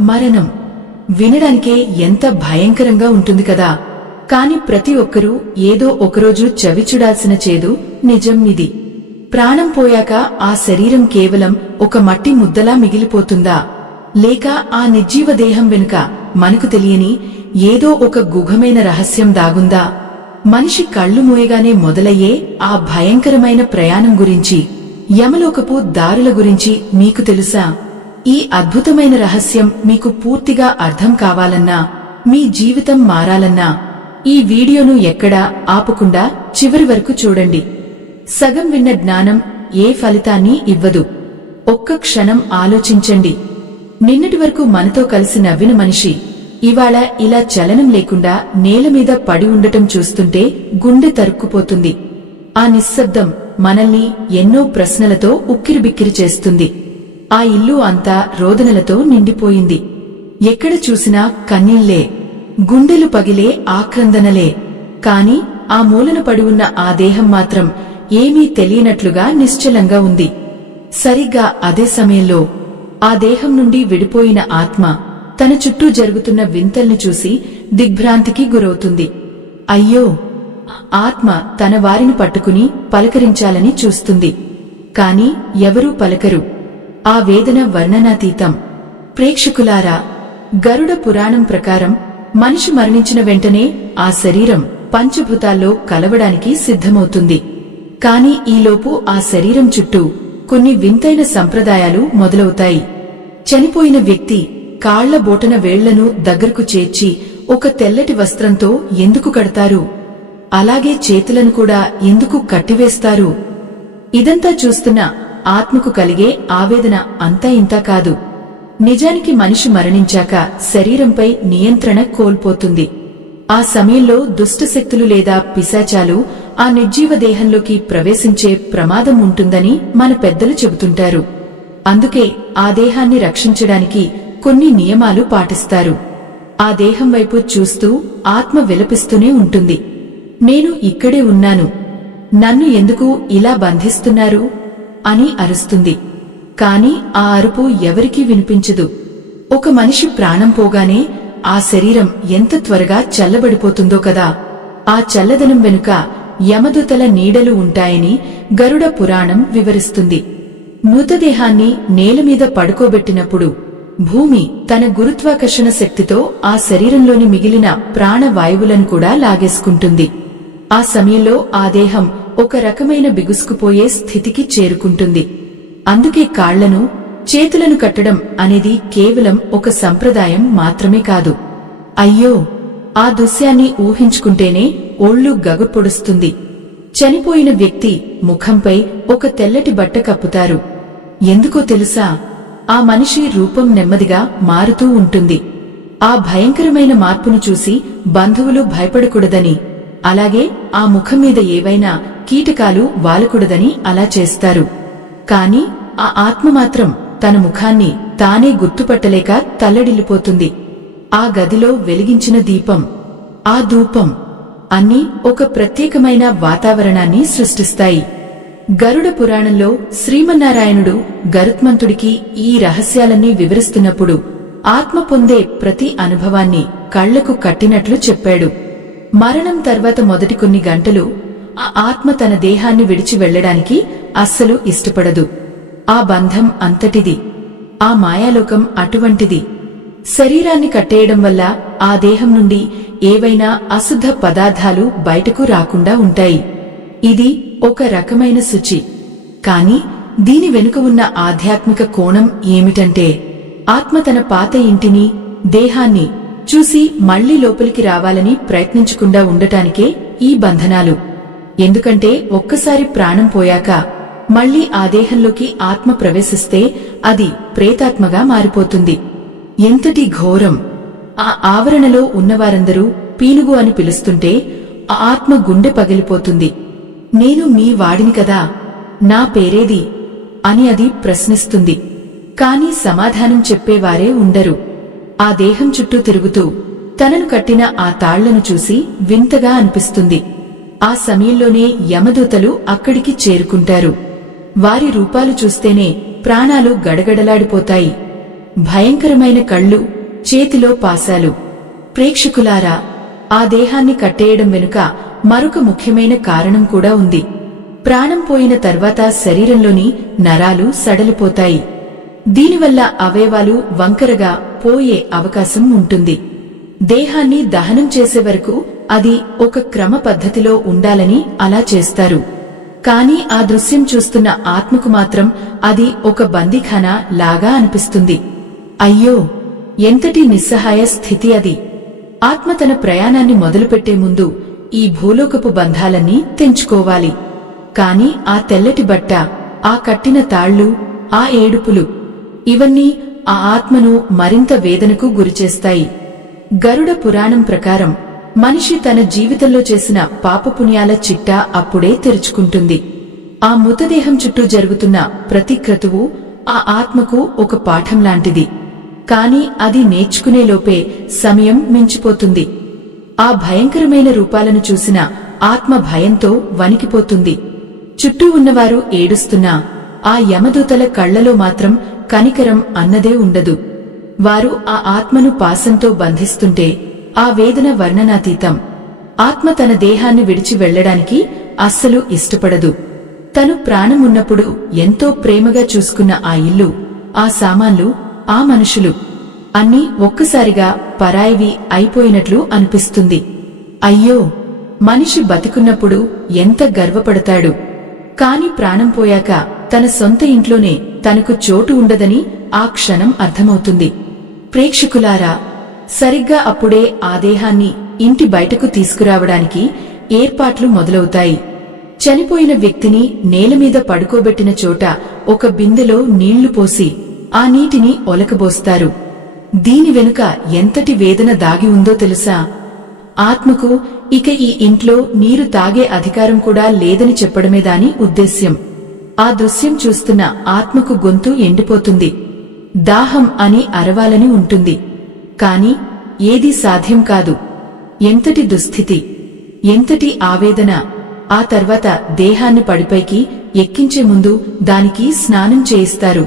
మరణం వినడానికే ఎంత భయంకరంగా ఉంటుంది కదా. కాని ప్రతి ఒక్కరూ ఏదో ఒకరోజు చవిచూడాల్సిన చేదు నిజం ఇది. ప్రాణం పోయాక ఆ శరీరం కేవలం ఒక మట్టి ముద్దలా మిగిలిపోతుందా, లేక ఆ నిర్జీవ దేహం వెనుక మనకు తెలియని ఏదో ఒక గుహమైన రహస్యం దాగుందా? మనిషి కళ్లు మూయగానే మొదలయ్యే ఆ భయంకరమైన ప్రయాణం గురించి, యమలోకపు దారుల గురించి మీకు తెలుసా? ఈ అద్భుతమైన రహస్యం మీకు పూర్తిగా అర్థం కావాలన్నా, మీ జీవితం మారాలన్నా ఈ వీడియోను ఎక్కడా ఆపకుండా చివరి వరకు చూడండి. సగం విన్న జ్ఞానం ఏ ఫలితాన్ని ఇవ్వదు. ఒక్క క్షణం ఆలోచించండి. నిన్నటి వరకు మనతో కలిసి నవ్విన మనిషి ఇవాళ ఇలా చలనం లేకుండా నేలమీద పడి ఉండటం చూస్తుంటే గుండె తరుక్కుపోతుంది. ఆ నిశ్శబ్దం మనల్ని ఎన్నో ప్రశ్నలతో ఉక్కిరిబిక్కిరి చేస్తుంది. ఆ ఇల్లు అంతా రోదనలతో నిండిపోయింది. ఎక్కడ చూసినా కన్నీళ్లే, గుండెలు పగిలే ఆక్రందనలే. కాని ఆ మూలన పడి ఉన్న ఆ దేహం మాత్రం ఏమీ తెలియనట్లుగా నిశ్చలంగా ఉంది. సరిగ్గా అదే సమయంలో ఆ దేహం నుండి విడిపోయిన ఆత్మ తన చుట్టూ జరుగుతున్న వింతల్ని చూసి దిగ్భ్రాంతికి గురవుతుంది. అయ్యో! ఆత్మ తన వారిని పట్టుకుని పలకరించాలని చూస్తుంది. కాని ఎవరూ పలకరు. ఆ వేదన వర్ణనాతీతం. ప్రేక్షకులారా, గరుడ పురాణం ప్రకారం మనిషి మరణించిన వెంటనే ఆ శరీరం పంచభూతాల్లో కలవడానికి సిద్ధమవుతుంది. కాని ఈలోపు ఆ శరీరం చుట్టూ కొన్ని వింతైన సంప్రదాయాలు మొదలవుతాయి. చనిపోయిన వ్యక్తి కాళ్ల బోటన వేళ్లను దగ్గరకు చేర్చి ఒక తెల్లటి వస్త్రంతో ఎందుకు కడతారు? అలాగే చేతులను కూడా ఎందుకు కట్టివేస్తారు? ఇదంతా చూస్తున్న ఆత్మకు కలిగే ఆవేదన అంతా ఇంతా కాదు. నిజానికి మనిషి మరణించాక శరీరంపై నియంత్రణ కోల్పోతుంది. ఆ సమయంలో దుష్టశక్తులు లేదా పిశాచాలు ఆ నిర్జీవ దేహంలోకి ప్రవేశించే ప్రమాదం ఉంటుందని మన పెద్దలు చెబుతుంటారు. అందుకే ఆ దేహాన్ని రక్షించడానికి కొన్ని నియమాలు పాటిస్తారు. ఆ దేహం వైపు చూస్తూ ఆత్మ విలపిస్తూనే ఉంటుంది. నేను ఇక్కడే ఉన్నాను, నన్ను ఎందుకు ఇలా బంధిస్తున్నారు అని అరుస్తుంది. కాని ఆ అరుపు ఎవరికీ వినిపించదు. ఒక మనిషి ప్రాణం పోగానే ఆ శరీరం ఎంత త్వరగా చల్లబడిపోతుందో కదా. ఆ చల్లదనం వెనుక యమదూతల నీడలు ఉంటాయని గరుడ పురాణం వివరిస్తుంది. మృతదేహాన్ని నేలమీద పడుకోబెట్టినప్పుడు భూమి తన గురుత్వాకర్షణ శక్తితో ఆ శరీరంలోని మిగిలిన ప్రాణవాయువులను కూడా లాగేసుకుంటుంది. ఆ సమయంలో ఆ దేహం ఒక రకమైన బిగుసుకుపోయే స్థితికి చేరుకుంటుంది. అందుకే కాళ్లను, చేతులను కట్టడం అనేది కేవలం ఒక సంప్రదాయం మాత్రమే కాదు. అయ్యో! ఆ దృశ్యాన్ని ఊహించుకుంటేనే ఒళ్ళు గగుర్పొడుస్తుంది. చనిపోయిన వ్యక్తి ముఖంపై ఒక తెల్లటి బట్ట కప్పుతారు. ఎందుకో తెలుసా? ఆ మనిషి రూపం నెమ్మదిగా మారుతూ ఉంటుంది. ఆ భయంకరమైన మార్పును చూసి బంధువులు భయపడకూడదని, అలాగే ఆ ముఖం మీద ఏవైనా కీటకాలు వాలకూడదని అలా చేస్తారు. కాని ఆ ఆత్మ మాత్రం తన ముఖాన్ని తానే గుర్తుపట్టలేక తల్లడిల్లిపోతుంది. ఆ గదిలో వెలిగించిన దీపం, ఆ ధూపం అన్నీ ఒక ప్రత్యేకమైన వాతావరణాన్ని సృష్టిస్తాయి. గరుడ పురాణంలో శ్రీమన్నారాయణుడు గరుత్మంతుడికి ఈ రహస్యాలన్నీ వివరిస్తున్నప్పుడు ఆత్మ పొందే ప్రతి అనుభవాన్ని కళ్లకు కట్టినట్లు చెప్పాడు. మరణం తర్వాత మొదటి కొన్ని గంటలు ఆ ఆత్మ తన దేహాన్ని విడిచి వెళ్లడానికి అస్సలు ఇష్టపడదు. ఆ బంధం అంతటిది. ఆ మాయాలోకం అటువంటిది. శరీరాన్ని కట్టేయడం వల్ల ఆ దేహం నుండి ఏవైనా అశుద్ధ పదార్థాలు బయటకు రాకుండా ఉంటాయి. ఇది ఒక రకమైన శుచి. కాని దీని వెనుక ఉన్న ఆధ్యాత్మిక కోణం ఏమిటంటే, ఆత్మ తన పాత ఇంటిని, దేహాన్ని చూసి మళ్లీ లోపలికి రావాలని ప్రయత్నించకుండా ఉండటానికే ఈ బంధనాలు. ఎందుకంటే ఒక్కసారి ప్రాణం పోయాక మళ్లీ ఆ దేహంలోకి ఆత్మ ప్రవేశిస్తే అది ప్రేతాత్మగా మారిపోతుంది. ఎంతటి ఘోరం! ఆ ఆవరణలో ఉన్నవారందరూ పీనుగు అని పిలుస్తుంటే ఆ ఆత్మ గుండె పగిలిపోతుంది. నేను మీ వాడిని కదా, నా పేరేది అని అది ప్రశ్నిస్తుంది. కాని సమాధానం చెప్పేవారే ఉండరు. ఆ దేహం చుట్టూ తిరుగుతూ తనను కట్టిన ఆ తాళ్లను చూసి వింతగా అనిపిస్తుంది. ఆ సమయంలోనే యమదూతలు అక్కడికి చేరుకుంటారు. వారి రూపాలు చూస్తేనే ప్రాణాలు గడగడలాడిపోతాయి. భయంకరమైన కళ్ళు, చేతిలో పాశాలు. ప్రేక్షకులారా, ఆ దేహాన్ని కట్టేయడం వెనుక మరొక ముఖ్యమైన కారణం కూడా ఉంది. ప్రాణం పోయిన తర్వాత శరీరంలోని నరాలు సడలిపోతాయి. దీనివల్ల అవయవాలు వంకరగా పోయే అవకాశం ఉంటుంది. దేహాన్ని దహనం చేసే వరకు అది ఒక క్రమ పద్ధతిలో ఉండాలని అలా చేస్తారు. కాని ఆ దృశ్యం చూస్తున్న ఆత్మకు మాత్రం అది ఒక బందీఖానా లాగా అనిపిస్తుంది. అయ్యో, ఎంతటి నిస్సహాయ స్థితి అది! ఆత్మ తన ప్రయాణాన్ని మొదలుపెట్టే ముందు ఈ భూలోకపు బంధాలన్నీ తెంచుకోవాలి. కాని ఆ తెల్లటి బట్ట, ఆ కట్టిన తాళ్లు, ఆ ఏడుపులు, ఇవన్నీ ఆ ఆత్మను మరింత వేదనకు గురిచేస్తాయి. గరుడ పురాణం ప్రకారం మనిషి తన జీవితంలో చేసిన పాపపుణ్యాల చిట్టా అప్పుడే తెరుచుకుంటుంది. ఆ మృతదేహం చుట్టూ జరుగుతున్న ప్రతి క్రతువు ఆ ఆత్మకు ఒక పాఠం లాంటిది. కాని అది నేర్చుకునేలోపే సమయం మించిపోతుంది. ఆ భయంకరమైన రూపాలను చూసిన ఆత్మ భయంతో వణికిపోతుంది. చుట్టూ ఉన్నవారు ఏడుస్తున్నా ఆ యమదూతల కళ్లలో మాత్రం కనికరం అన్నదే ఉండదు. వారు ఆ ఆత్మను పాశంతో బంధిస్తుంటే ఆ వేదన వర్ణనాతీతం. ఆత్మ తన దేహాన్ని విడిచి వెళ్లడానికి అస్సలు ఇష్టపడదు. తను ప్రాణమున్నప్పుడు ఎంతో ప్రేమగా చూసుకున్న ఆ ఇల్లు, ఆ సామాన్లు, ఆ మనుషులు అన్నీ ఒక్కసారిగా పరాయివి అయిపోయినట్లు అనిపిస్తుంది. అయ్యో, మనిషి బతికున్నప్పుడు ఎంత గర్వపడతాడు. కాని ప్రాణం పోయాక తన సొంత ఇంట్లోనే తనకు చోటు ఉండదని ఆ క్షణం అర్థమవుతుంది. ప్రేక్షకులారా, సరిగ్గా అప్పుడే ఆ దేహాన్ని ఇంటి బయటకు తీసుకురావడానికి ఏర్పాట్లు మొదలవుతాయి. చనిపోయిన వ్యక్తిని నేలమీద పడుకోబెట్టిన చోట ఒక బిందెలో నీళ్లు పోసి ఆ నీటిని ఒలకబోస్తారు. దీని వెనుక ఎంతటి వేదన దాగి ఉందో తెలుసా? ఆత్మకు ఇక ఈ ఇంట్లో నీరు తాగే అధికారం కూడా లేదని చెప్పడమే దాని ఉద్దేశ్యం. ఆ దృశ్యం చూస్తున్న ఆత్మకు గొంతు ఎండిపోతుంది. దాహం అని అరవాలని ఉంటుంది. కాని ఏదీ సాధ్యం కాదు. ఎంతటి దుస్థితి, ఎంతటి ఆవేదన! ఆ తర్వాత దేహాన్ని పడిపైకి ఎక్కించే ముందు దానికి స్నానం చేయిస్తారు.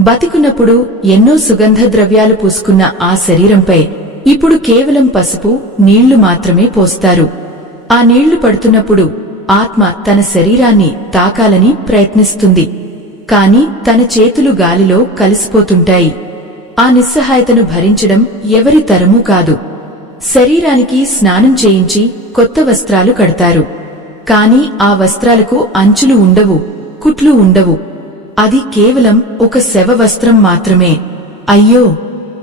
బతికున్నప్పుడు ఎన్నో సుగంధ ద్రవ్యాలు పూసుకున్న ఆ శరీరంపై ఇప్పుడు కేవలం పసుపు, నీళ్లు మాత్రమే పోస్తారు. ఆ నీళ్లు పడుతున్నప్పుడు ఆత్మ తన శరీరాన్ని తాకాలని ప్రయత్నిస్తుంది. కాని తన చేతులు గాలిలో కలిసిపోతుంటాయి. ఆ నిస్సహాయతను భరించడం ఎవరి తరమూ కాదు. శరీరానికి స్నానం చేయించి కొత్త వస్త్రాలు కడతారు. కాని ఆ వస్త్రాలకు అంచులు ఉండవు, కుట్లు ఉండవు. అది కేవలం ఒక శవ వస్త్రం మాత్రమే. అయ్యో,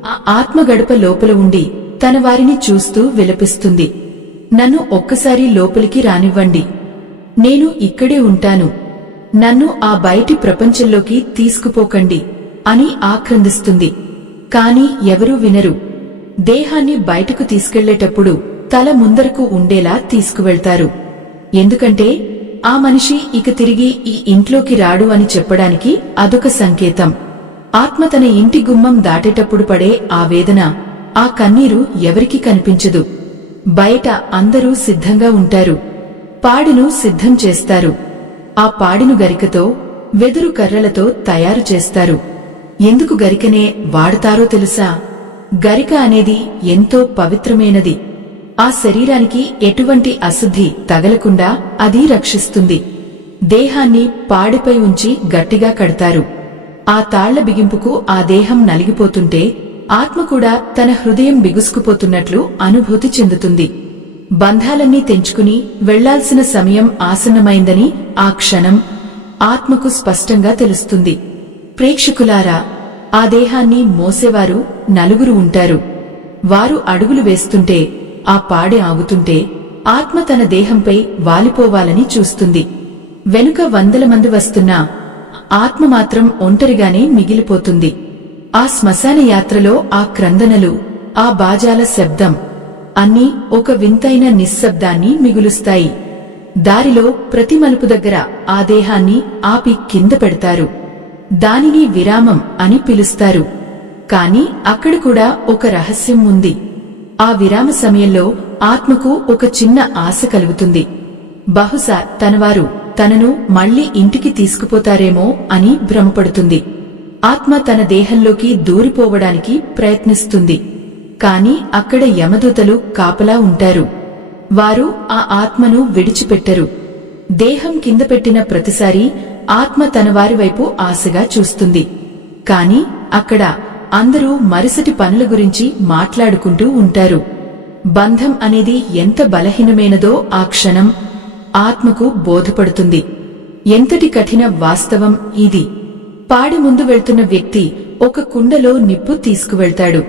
ఆ ఆత్మ గడప లోపల ఉండి తన వారిని చూస్తూ విలపిస్తుంది. నన్ను ఒక్కసారి లోపలికి రానివ్వండి. నేను ఇక్కడే ఉంటాను. నన్ను ఆ బయటి ప్రపంచంలోకి తీసుకుపోకండి అని ఆక్రందిస్తుంది. కాని ఎవరూ వినరు. దేహాన్ని బయటకు తీసుకెళ్లేటప్పుడు తల ముందరకు ఉండేలా తీసుకువెళ్తారు. ఎందుకంటే ఆ మనిషి ఇక తిరిగి ఈ ఇంట్లోకి రాడు అని చెప్పడానికి అదొక సంకేతం. ఆత్మ తన ఇంటి గుమ్మం దాటేటప్పుడు పడే ఆ వేదన, ఆ కన్నీరు ఎవరికీ కనిపించదు. బయట అందరూ సిద్ధంగా ఉంటారు. పాడిను సిద్ధం చేస్తారు. ఆ పాడిను గరికతో, వెదురు కర్రలతో తయారు చేస్తారు. ఎందుకు గరికనే వాడతారో తెలుసా? గరిక అనేది ఎంతో పవిత్రమైనది. ఆ శరీరానికి ఎటువంటి అశుద్ధి తగలకుండా అది రక్షిస్తుంది. దేహాన్ని పాడిపై ఉంచి గట్టిగా కడతారు. ఆ తాళ్ల బిగింపుకు ఆ దేహం నలిగిపోతుంటే ఆత్మ కూడా తన హృదయం బిగుసుకుపోతున్నట్లు అనుభూతి చెందుతుంది. బంధాలన్నీ తెంచుకుని వెళ్లాల్సిన సమయం ఆసన్నమైందని ఆ క్షణం ఆత్మకు స్పష్టంగా తెలుస్తుంది. ప్రేక్షకులారా, ఆ దేహాన్ని మోసేవారు నలుగురు ఉంటారు. వారు అడుగులు వేస్తుంటే, ఆ పాడె ఆగుతుంటే ఆత్మ తన దేహంపై వాలిపోవాలని చూస్తుంది. వెనుక వందల మంది వస్తున్నా ఆత్మ మాత్రం ఒంటరిగానే మిగిలిపోతుంది. ఆ శ్మశాన యాత్రలో ఆ క్రందనలు, ఆ బాజాల శబ్దం అన్నీ ఒక వింతైన నిశ్శబ్దాన్ని మిగులుస్తాయి. దారిలో ప్రతి మలుపు దగ్గర ఆ దేహాన్ని ఆపి కింద పెడతారు. దానిని విరామం అని పిలుస్తారు. కాని అక్కడ కూడా ఒక రహస్యం ఉంది. ఆ విరామ సమయంలో ఆత్మకు ఒక చిన్న ఆశ కలుగుతుంది. బహుశా తనవారు తనను మళ్లీ ఇంటికి తీసుకుపోతారేమో అని భ్రమపడుతుంది. ఆత్మ తన దేహంలోకి దూరిపోవడానికి ప్రయత్నిస్తుంది. కాని అక్కడ యమదూతలు కాపలా ఉంటారు. వారు ఆ ఆత్మను విడిచిపెట్టరు. దేహం కింద పెట్టిన ప్రతిసారీ ఆత్మ తన వారి వైపు ఆశగా చూస్తుంది. కాని అక్కడ అందరూ మరుసటి పనుల గురించి మాట్లాడుకుంటూ ఉంటారు. బంధం అనేది ఎంత బలహీనమైనదో ఆ క్షణం ఆత్మకు బోధపడుతుంది. ఎంతటి కఠిన వాస్తవం ఇది! పాడి ముందు వెళ్తున్న వ్యక్తి ఒక కుండలో నిప్పు తీసుకువెళ్తాడు.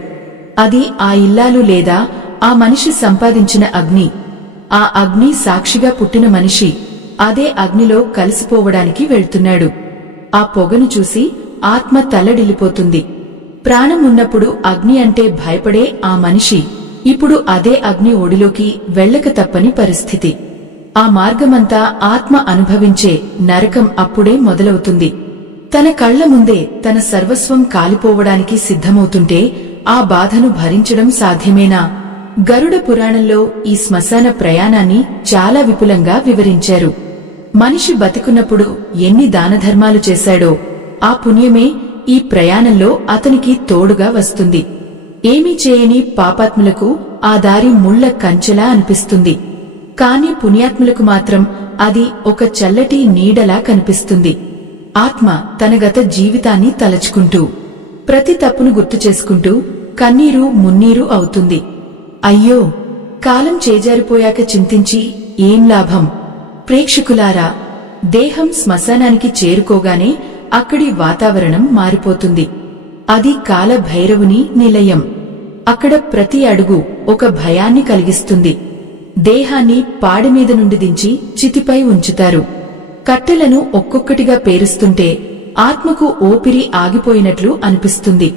అది ఆ ఇల్లాలు లేదా ఆ మనిషి సంపాదించిన అగ్ని. ఆ అగ్ని సాక్షిగా పుట్టిన మనిషి అదే అగ్నిలో కలిసిపోవడానికి వెళ్తున్నాడు. ఆ పొగను చూసి ఆత్మ తల్లడిల్లిపోతుంది. ప్రాణం ఉన్నప్పుడు అగ్ని అంటే భయపడే ఆ మనిషి ఇప్పుడు అదే అగ్ని ఒడిలోకి వెళ్ళక తప్పని పరిస్థితి. ఆ మార్గమంతా ఆత్మ అనుభవించే నరకం అప్పుడే మొదలవుతుంది. తన కళ్ల ముందే తన సర్వస్వం కాలిపోవడానికి సిద్ధమవుతుంటే ఆ బాధను భరించడం సాధ్యమేనా? గరుడ పురాణంలో ఈ శ్మశాన ప్రయాణాన్ని చాలా విపులంగా వివరించారు. మనిషి బతికున్నప్పుడు ఎన్ని దానధర్మాలు చేశాడో ఆ పుణ్యమే ఈ ప్రయాణంలో అతనికి తోడుగా వస్తుంది. ఏమీ చేయని పాపాత్ములకు ఆ దారి ముళ్ల కంచెలా అనిపిస్తుంది. కాని పుణ్యాత్ములకు మాత్రం అది ఒక చల్లటి నీడలా కనిపిస్తుంది. ఆత్మ తన గత జీవితాన్ని తలచుకుంటూ ప్రతి తప్పును గుర్తు చేసుకుంటూ కన్నీరు మున్నీరు అవుతుంది. అయ్యో, కాలం చేజారిపోయాక చింతించి ఏం లాభం? ప్రేక్షకులారా, దేహం శ్మశానానికి చేరుకోగానే అక్కడి వాతావరణం మారిపోతుంది. అది కాల భైరవుని నిలయం. అక్కడ ప్రతి అడుగు ఒక భయాన్ని కలిగిస్తుంది. దేహాన్ని పాడిమీద నుండి దించి చితిపై ఉంచుతారు. కట్టెలను ఒక్కొక్కటిగా పేరుస్తుంటే ఆత్మకు ఊపిరి ఆగిపోయినట్లు అనిపిస్తుంది.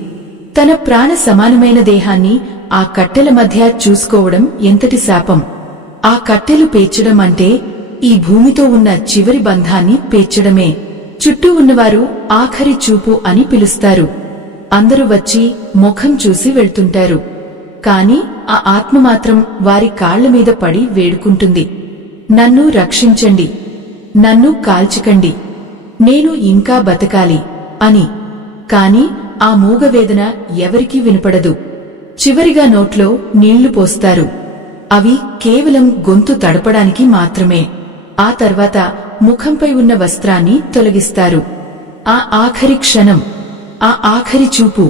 తన ప్రాణ సమానమైన దేహాన్ని ఆ కట్టెల మధ్య చూసుకోవడం ఎంతటి శాపం! ఆ కట్టెలు పేర్చడం అంటే ఈ భూమితో ఉన్న చివరి బంధాన్ని పేర్చడమే. చుట్టూ ఉన్నవారు ఆఖరి చూపు అని పిలుస్తారు. అందరూ వచ్చి ముఖం చూసి వెళ్తుంటారు. కాని ఆ ఆత్మ మాత్రం వారి కాళ్లమీద పడి వేడుకుంటుంది. నన్ను రక్షించండి, నన్ను కాల్చకండి, నేను ఇంకా బతకాలి అని. కాని ఆ మూగవేదన ఎవరికీ వినపడదు. చివరిగా నోట్లో నీళ్లు పోస్తారు. అవి కేవలం గొంతు తడపడానికి మాత్రమే. ఆ తర్వాత ముఖంపై ఉన్న వస్త్రాన్ని తొలగిస్తారు. ఆ ఆఖరి క్షణం, ఆ ఆఖరి చూపు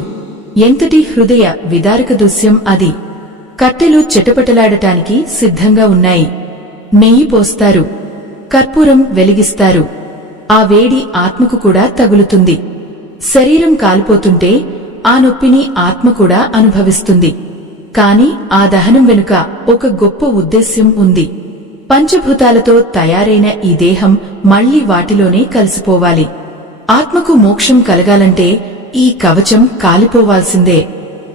ఎంతటి హృదయ విదారక దృశ్యం అది! కట్టెలు చిటపటలాడటానికి సిద్ధంగా ఉన్నాయి. నెయ్యి పోస్తారు, కర్పూరం వెలిగిస్తారు. ఆ వేడి ఆత్మకు కూడా తగులుతుంది. శరీరం కాలిపోతుంటే ఆ నొప్పిని ఆత్మ కూడా అనుభవిస్తుంది. కాని ఆ దహనం వెనుక ఒక గొప్ప ఉద్దేశ్యం ఉంది. పంచభూతాలతో తయారైన ఈ దేహం మళ్లీ వాటిలోనే కలిసిపోవాలి. ఆత్మకు మోక్షం కలగాలంటే ఈ కవచం కాలిపోవాల్సిందే.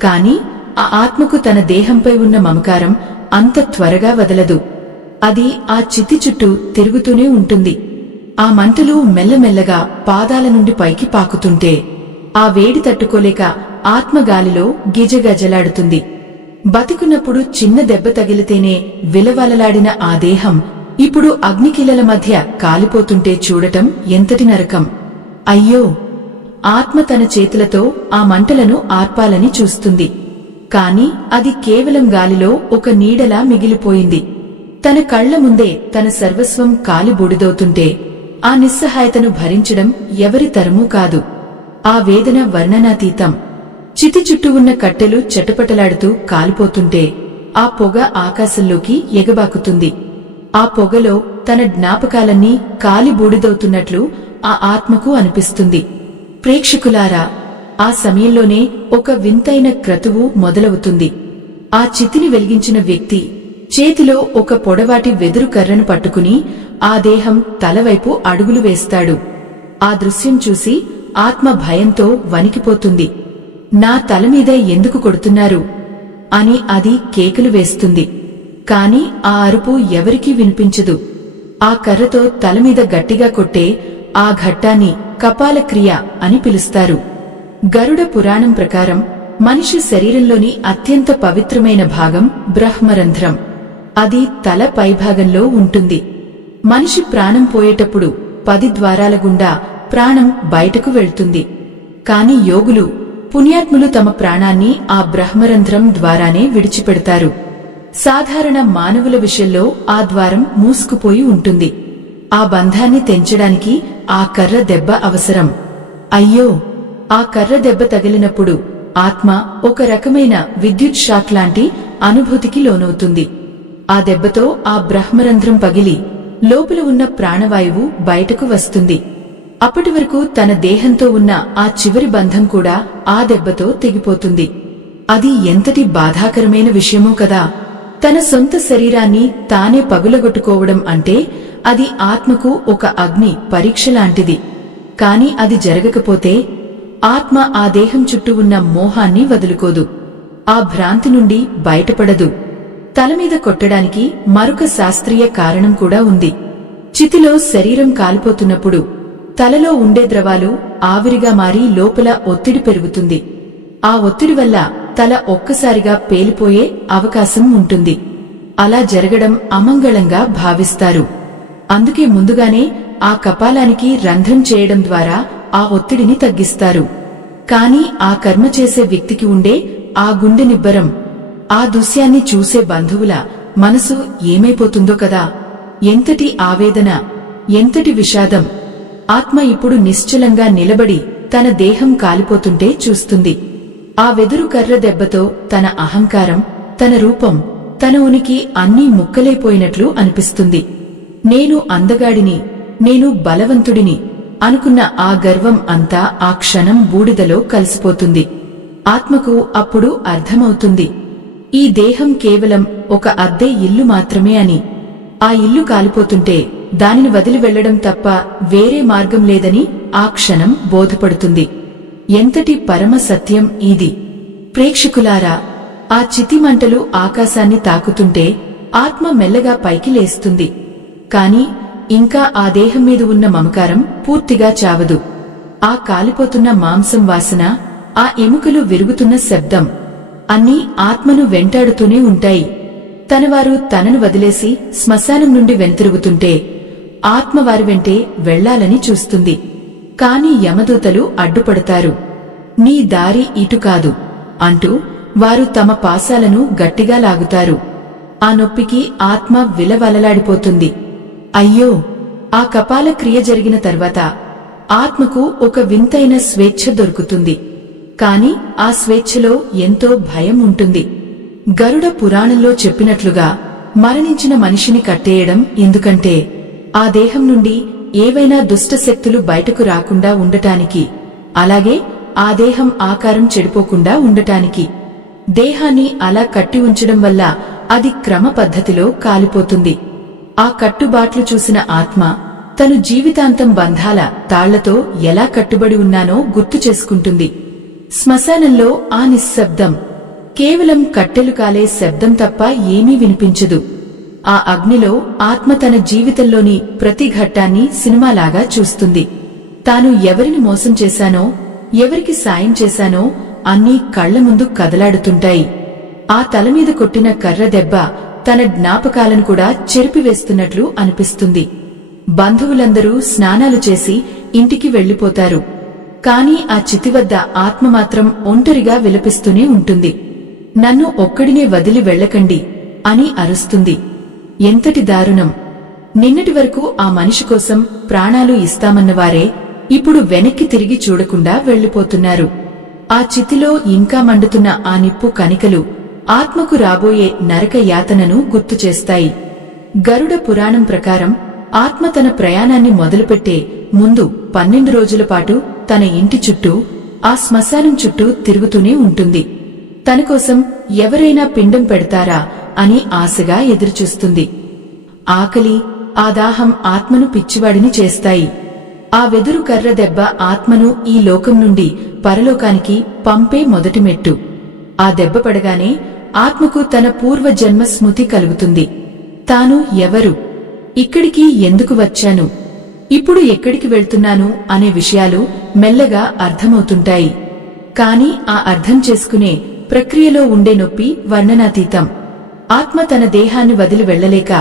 కాని ఆ ఆత్మకు తన దేహంపై ఉన్న మమకారం అంత త్వరగా వదలదు. అది ఆ చితి చుట్టూ తిరుగుతూనే ఉంటుంది. ఆ మంటలు మెల్లమెల్లగా పాదాల నుండి పైకి పాకుతుంటే ఆ వేడి తట్టుకోలేక ఆత్మగాలిలో గిజగజలాడుతుంది. బతికున్నప్పుడు చిన్న దెబ్బ తగిలితేనే విలవలలాడిన ఆ దేహం ఇప్పుడు అగ్నికిలల మధ్య కాలిపోతుంటే చూడటం ఎంతటి నరకం! అయ్యో, ఆత్మ తన చేతులతో ఆ మంటలను ఆర్పాలని చూస్తుంది. కాని అది కేవలం గాలిలో ఒక నీడలా మిగిలిపోయింది. తన కళ్ల ముందే తన సర్వస్వం కాలి బూడిదవుతుంటే ఆ నిస్సహాయతను భరించడం ఎవరి తరమూ కాదు. ఆ వేదన వర్ణనాతీతం. చితి చుట్టూ ఉన్న కట్టెలు చటపటలాడుతూ కాలిపోతుంటే ఆ పొగ ఆకాశంలోకి ఎగబాకుతుంది. ఆ పొగలో తన జ్ఞాపకాలన్నీ కాలి బూడిదవుతున్నట్లు ఆ ఆత్మకు అనిపిస్తుంది. ప్రేక్షకులారా, ఆ సమయంలోనే ఒక వింతైన క్రతువు మొదలవుతుంది. ఆ చితిని వెలిగించిన వ్యక్తి చేతిలో ఒక పొడవాటి వెదురు కర్రను పట్టుకుని ఆ దేహం తలవైపు అడుగులు వేస్తాడు. ఆ దృశ్యం చూసి ఆత్మ భయంతో వణికిపోతుంది. నా తలమీద ఎందుకు కొడుతున్నారు అని అది కేకలు వేస్తుంది. కాని ఆ అరుపు ఎవరికీ వినిపించదు. ఆ కర్రతో తలమీద గట్టిగా కొట్టే ఆ ఘట్టాన్ని కపాలక్రియ అని పిలుస్తారు. గరుడ పురాణం ప్రకారం మనిషి శరీరంలోని అత్యంత పవిత్రమైన భాగం బ్రహ్మరంధ్రం. అది తల పైభాగంలో ఉంటుంది. మనిషి ప్రాణం పోయేటప్పుడు 10 ద్వారాల గుండా ప్రాణం బయటకు వెళ్తుంది. కాని యోగులు పుణ్యాత్ములు తమ ప్రాణాన్ని ఆ బ్రహ్మరంధ్రం ద్వారానే విడిచిపెడతారు. సాధారణ మానవుల విషయంలో ఆ ద్వారం మూసుకుపోయి ఉంటుంది. ఆ బంధాన్ని తెంచడానికి ఆ కర్ర దెబ్బ అవసరం. అయ్యో, ఆ కర్ర దెబ్బ తగిలినప్పుడు ఆత్మ ఒక రకమైన విద్యుత్ షాక్ లాంటి అనుభూతికి లోనవుతుంది. ఆ దెబ్బతో ఆ బ్రహ్మరంధ్రం పగిలి లోపల ఉన్న ప్రాణవాయువు బయటకు వస్తుంది. అప్పటి వరకు తన దేహంతో ఉన్న ఆ చివరి బంధం కూడా ఆ దెబ్బతో తెగిపోతుంది. అది ఎంతటి బాధాకరమైన విషయమో కదా. తన సొంత శరీరాన్ని తానే పగులగొట్టుకోవడం అంటే అది ఆత్మకు ఒక అగ్ని పరీక్ష లాంటిది. కాని అది జరగకపోతే ఆత్మ ఆ దేహం చుట్టూ ఉన్న మోహాన్ని వదులుకోదు, ఆ భ్రాంతి నుండి బయటపడదు. తలమీద కొట్టడానికి మరొక శాస్త్రీయ కారణం కూడా ఉంది. చితిలో శరీరం కాలిపోతున్నప్పుడు తలలో ఉండే ద్రవాలు ఆవిరిగా మారి లోపల ఒత్తిడి పెరుగుతుంది. ఆ ఒత్తిడి వల్ల తల ఒక్కసారిగా పేలిపోయే అవకాశం ఉంటుంది. అలా జరగడం అమంగళంగా భావిస్తారు. అందుకే ముందుగానే ఆ కపాలానికి రంధ్రం చేయడం ద్వారా ఆ ఒత్తిడిని తగ్గిస్తారు. కాని ఆ కర్మ చేసే వ్యక్తికి ఉండే ఆ గుండె నిబ్బరం, ఆ దృశ్యాన్ని చూసే బంధువుల మనసు ఏమైపోతుందో కదా. ఎంతటి ఆవేదన, ఎంతటి విషాదం. ఆత్మ ఇప్పుడు నిశ్చలంగా నిలబడి తన దేహం కాలిపోతుంటే చూస్తుంది. ఆ వెదురు కర్ర దెబ్బతో తన అహంకారం, తన రూపం, తన ఉనికి అన్నీ ముక్కలైపోయినట్లు అనిపిస్తుంది. నేను అందగాడిని, నేను బలవంతుడిని అనుకున్న ఆ గర్వం అంతా ఆ క్షణం బూడిదలో కలిసిపోతుంది. ఆత్మకు అప్పుడు అర్థమవుతుంది, ఈ దేహం కేవలం ఒక అద్దె ఇల్లు మాత్రమే అని. ఆ ఇల్లు కాలిపోతుంటే దానిని వదిలి వెళ్లడం తప్ప వేరే మార్గం లేదని ఆ క్షణం బోధపడుతుంది. ఎంతటి పరమ సత్యం ఇది! ప్రేక్షకులారా, ఆ చితిమంటలు ఆకాశాన్ని తాకుతుంటే ఆత్మ మెల్లగా పైకి లేస్తుంది. కాని ఇంకా ఆ దేహం మీద ఉన్న మమకారం పూర్తిగా చావదు. ఆ కాలిపోతున్న మాంసం వాసన, ఆ ఎముకలు విరుగుతున్న శబ్దం అన్నీ ఆత్మను వెంటాడుతూనే ఉంటాయి. తనవారు తనను వదిలేసి శ్మశానం నుండి వెనుతిరుగుతుంటే ఆత్మ వారి వెంటే వెళ్లాలని చూస్తుంది. కాని యమదూతలు అడ్డుపడతారు. నీ దారి ఇటు కాదు అంటూ వారు తమ పాశాలను గట్టిగా లాగుతారు. ఆ నొప్పికి ఆత్మ విలవలలాడిపోతుంది. అయ్యో, ఆ కపాల క్రియ జరిగిన తర్వాత ఆత్మకు ఒక వింతైన స్వేచ్ఛ దొరుకుతుంది. కాని ఆ స్వేచ్ఛలో ఎంతో భయం ఉంటుంది. గరుడ పురాణంలో చెప్పినట్లుగా మరణించిన మనిషిని కట్టేయడం ఎందుకంటే ఆ దేహం నుండి ఏవైనా దుష్టశక్తులు బయటకు రాకుండా ఉండటానికి, అలాగే ఆ దేహం ఆకారం చెడిపోకుండా ఉండటానికి. దేహాన్ని అలా కట్టి ఉంచడం వల్ల అది క్రమ పద్ధతిలో కాలిపోతుంది. ఆ కట్టుబాట్లు చూసిన ఆత్మ తను జీవితాంతం బంధాల తాళ్లతో ఎలా కట్టుబడి ఉన్నానో గుర్తు చేసుకుంటుంది. శ్మశానంలో ఆ నిశ్శబ్దం కేవలం కట్టెలు కాలే శబ్దం తప్ప ఏమీ వినిపించదు. ఆ అగ్నిలో ఆత్మ తన జీవితంలోని ప్రతి ఘట్టాన్ని సినిమాలాగా చూస్తుంది. తాను ఎవరిని మోసం చేశానో, ఎవరికి సాయం చేశానో అన్నీ కళ్ల ముందు కదలాడుతుంటాయి. ఆ తలమీద కొట్టిన కర్ర దెబ్బ తన జ్ఞాపకాలను కూడా చెరిపివేస్తున్నట్లు అనిపిస్తుంది. బంధువులందరూ స్నానాలు చేసి ఇంటికి వెళ్లిపోతారు. కాని ఆ చితి వద్ద ఆత్మ మాత్రం ఒంటరిగా విలపిస్తూనే ఉంటుంది. నన్ను ఒక్కడినే వదిలి వెళ్లకండి అని అరుస్తుంది. ఎంతటి దారుణం! నిన్నటి వరకు ఆ మనిషి కోసం ప్రాణాలు ఇస్తామన్నవారే ఇప్పుడు వెనక్కి తిరిగి చూడకుండా వెళ్లిపోతున్నారు. ఆ చితిలో ఇంకా మండుతున్న ఆ నిప్పు కణికలు ఆత్మకు రాబోయే నరక యాతనను గుర్తుచేస్తాయి. గరుడ పురాణం ప్రకారం ఆత్మ తన ప్రయాణాన్ని మొదలుపెట్టే ముందు 12 రోజుల పాటు తన ఇంటి చుట్టూ, ఆ శ్మశానం చుట్టూ తిరుగుతూనే ఉంటుంది. తనకోసం ఎవరైనా పిండం పెడతారా అని ఆశగా ఎదురుచూస్తుంది. ఆకలి, ఆ దాహం ఆత్మను పిచ్చివాడిని చేస్తాయి. ఆ వెదురు కర్ర దెబ్బ ఆత్మను ఈ లోకం నుండి పరలోకానికి పంపే మొదటి మెట్టు. ఆ దెబ్బ పడగానే ఆత్మకు తన పూర్వజన్మ స్మృతి కలుగుతుంది. తాను ఎవరు, ఇక్కడికి ఎందుకు వచ్చాను, ఇప్పుడు ఎక్కడికి వెళ్తున్నాను అనే విషయాలు మెల్లగా అర్థమవుతుంటాయి. కాని ఆ అర్థం చేసుకునే ప్రక్రియలో ఉండే నొప్పి వర్ణనాతీతం. ఆత్మ తన దేహాన్ని వదిలి వెళ్లలేక,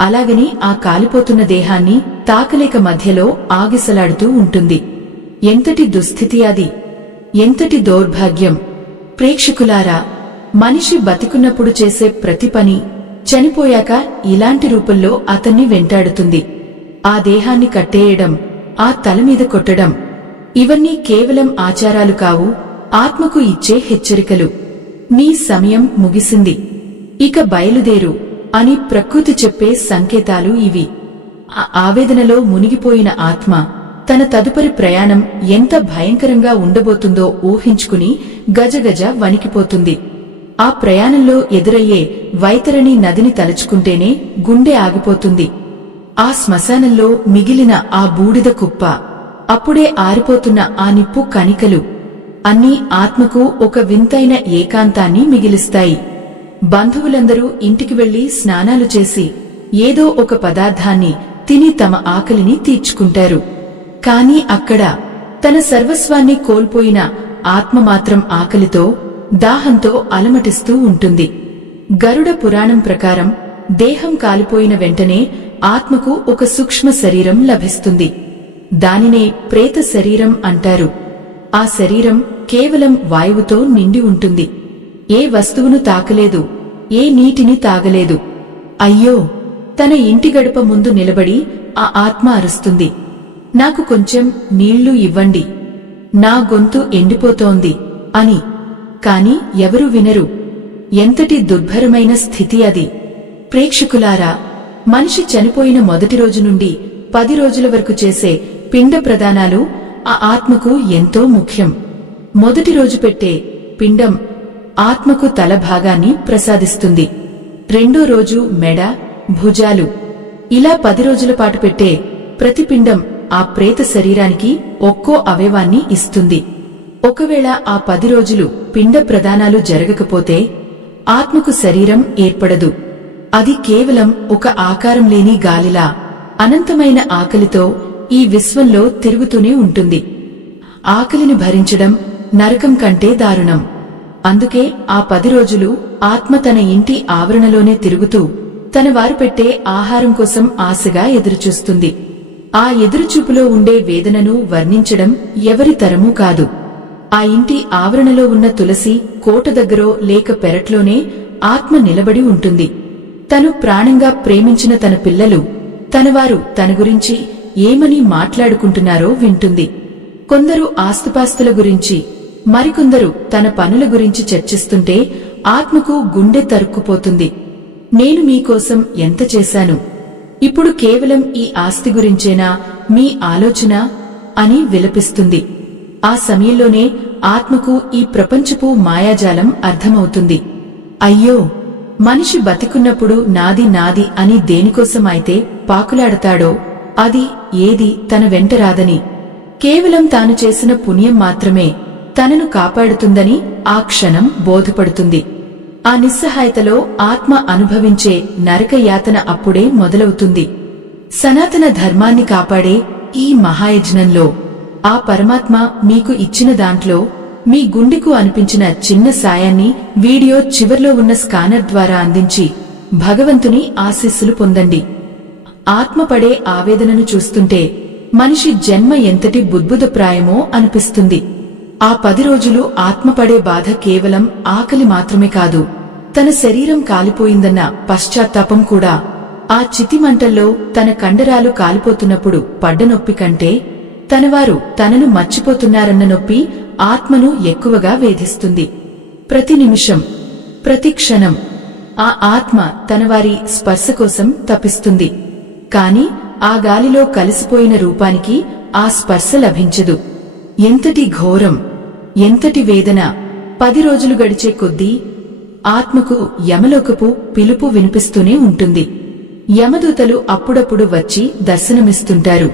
అలాగని ఆ కాలిపోతున్న దేహాన్ని తాకలేక మధ్యలో ఆగిసలాడుతూ ఉంటుంది. ఎంతటి దుస్థితి అది! ఎంతటి దౌర్భాగ్యం! ప్రేక్షకులారా, మనిషి బతికున్నప్పుడు చేసే ప్రతి పని చనిపోయాక ఇలాంటి రూపంలో అతన్ని వెంటాడుతుంది. ఆ దేహాన్ని కట్టేయడం, ఆ తలమీద కొట్టడం, ఇవన్నీ కేవలం ఆచారాలు కావు, ఆత్మకు ఇచ్చే హెచ్చరికలు. నీ సమయం ముగిసింది, ఇక బయలుదేరు అని ప్రకృతి చెప్పే సంకేతాలు ఇవి. ఆ ఆవేదనలో మునిగిపోయిన ఆత్మ తన తదుపరి ప్రయాణం ఎంత భయంకరంగా ఉండబోతుందో ఊహించుకుని గజగజ వణికిపోతుంది. ఆ ప్రయాణంలో ఎదురయ్యే వైతరణి నదిని తలుచుకుంటేనే గుండె ఆగిపోతుంది. ఆ శ్మశానంలో మిగిలిన ఆ బూడిద కుప్ప, అప్పుడే ఆరిపోతున్న ఆ నిప్పు కణికలు అన్నీ ఆత్మకు ఒక వింతైన ఏకాంతాన్ని మిగిలిస్తాయి. బంధువులందరూ ఇంటికి వెళ్లి స్నానాలు చేసి ఏదో ఒక పదార్థాన్ని తిని తమ ఆకలిని తీర్చుకుంటారు. కాని అక్కడ తన సర్వస్వాన్ని కోల్పోయిన ఆత్మ మాత్రం ఆకలితో, దాహంతో అలమటిస్తూ ఉంటుంది. గరుడ పురాణం ప్రకారం దేహం కాలిపోయిన వెంటనే ఆత్మకు ఒక సూక్ష్మ శరీరం లభిస్తుంది. దానినే ప్రేత శరీరం అంటారు. ఆ శరీరం కేవలం వాయువుతో నిండి ఉంటుంది. ఏ వస్తువును తాకలేదు, ఏ నీటిని తాగలేదు. అయ్యో! తన ఇంటి గడప ముందు నిలబడి ఆ ఆత్మ అరుస్తుంది, నాకు కొంచెం నీళ్లు ఇవ్వండి, నా గొంతు ఎండిపోతోంది అని. కాని ఎవరూ వినరు. ఎంతటి దుర్భరమైన స్థితి అది! ప్రేక్షకులారా, మనిషి చనిపోయిన మొదటి రోజు నుండి 10 రోజుల వరకు చేసే పిండ ప్రదానాలు ఆ ఆత్మకు ఎంతో ముఖ్యం. మొదటి రోజు పెట్టే పిండం ఆత్మకు తల భాగాన్ని ప్రసాదిస్తుంది. రెండో రోజు మెడ, భుజాలు, ఇలా 10 రోజుల పాటు పెట్టే ప్రతి పిండం ఆ ప్రేత శరీరానికి ఒక్కో అవయవాన్ని ఇస్తుంది. ఒకవేళ ఆ 10 రోజులు పిండ ప్రదానాలు జరగకపోతే ఆత్మకు శరీరం ఏర్పడదు. అది కేవలం ఒక ఆకారం లేని గాలిలా అనంతమైన ఆకలితో ఈ విశ్వంలో తిరుగుతూనే ఉంటుంది. ఆకలిని భరించడం నరకం కంటే దారుణం. అందుకే ఆ 10 రోజులు ఆత్మ తన ఇంటి ఆవరణలోనే తిరుగుతూ తన వారు పెట్టే ఆహారం కోసం ఆశగా ఎదురుచూస్తుంది. ఆ ఎదురుచూపులో ఉండే వేదనను వర్ణించడం ఎవరి తరమూ కాదు. ఆ ఇంటి ఆవరణలో ఉన్న తులసి కోట దగ్గరో లేక పెరట్లోనే ఆత్మ నిలబడి ఉంటుంది. తను ప్రాణంగా ప్రేమించిన తన పిల్లలు, తనవారు తన గురించి ఏమని మాట్లాడుకుంటున్నారో వింటుంది. కొందరు ఆస్తుపాస్తుల గురించి, మరికొందరు తన పనుల గురించి చర్చిస్తుంటే ఆత్మకు గుండె తరుక్కుపోతుంది. నేను మీకోసం ఎంత చేశాను, ఇప్పుడు కేవలం ఈ ఆస్తి గురించేనా మీ ఆలోచన అని విలపిస్తుంది. ఆ సమయంలోనే ఆత్మకు ఈ ప్రపంచపు మాయాజాలం అర్థమవుతుంది. అయ్యో! మనిషి బతికున్నప్పుడు నాది నాది అని దేనికోసం అయితే పాకులాడతాడో అది ఏది తన వెంట రాదని, కేవలం తాను చేసిన పుణ్యం మాత్రమే తనను కాపాడుతుందని ఆ క్షణం బోధపడుతుంది. ఆ నిస్సహాయతలో ఆత్మ అనుభవించే నరకయాతన అప్పుడే మొదలవుతుంది. సనాతన ధర్మాన్ని కాపాడే ఈ మహాయజ్ఞంలో ఆ పరమాత్మ మీకు ఇచ్చిన దాంట్లో మీ గుండెకు అనిపించిన చిన్న సాయాన్ని వీడియో చివర్లో ఉన్న స్కానర్ ద్వారా అందించి భగవంతుని ఆశీస్సులు పొందండి. ఆత్మ పడే ఆవేదనను చూస్తుంటే మనిషి జన్మ ఎంతటి బుద్భుతప్రాయమో అనిపిస్తుంది. ఆ 10 రోజులు ఆత్మ పడే బాధ కేవలం ఆకలి మాత్రమే కాదు, తన శరీరం కాలిపోయిందన్న పశ్చాత్తాపం కూడా. ఆ చితిమంటల్లో తన కండరాలు కాలిపోతున్నప్పుడు పడ్డ నొప్పి కంటే తనవారు తనను మర్చిపోతున్నారన్న నొప్పి ఆత్మను ఎక్కువగా వేధిస్తుంది. ప్రతి నిమిషం, ప్రతి క్షణం ఆ ఆత్మ తనవారి స్పర్శ కోసం తపిస్తుంది. కాని ఆ గాలిలో కలిసిపోయిన రూపానికి ఆ స్పర్శ లభించదు. ఎంతటి ఘోరం, ఎంతటి వేదన! 10 రోజులు గడిచే కొద్దీ ఆత్మకు యమలోకపు పిలుపు వినిపిస్తూనే ఉంటుంది. యమదూతలు అప్పుడప్పుడు వచ్చి దర్శనమిస్తుంటారు.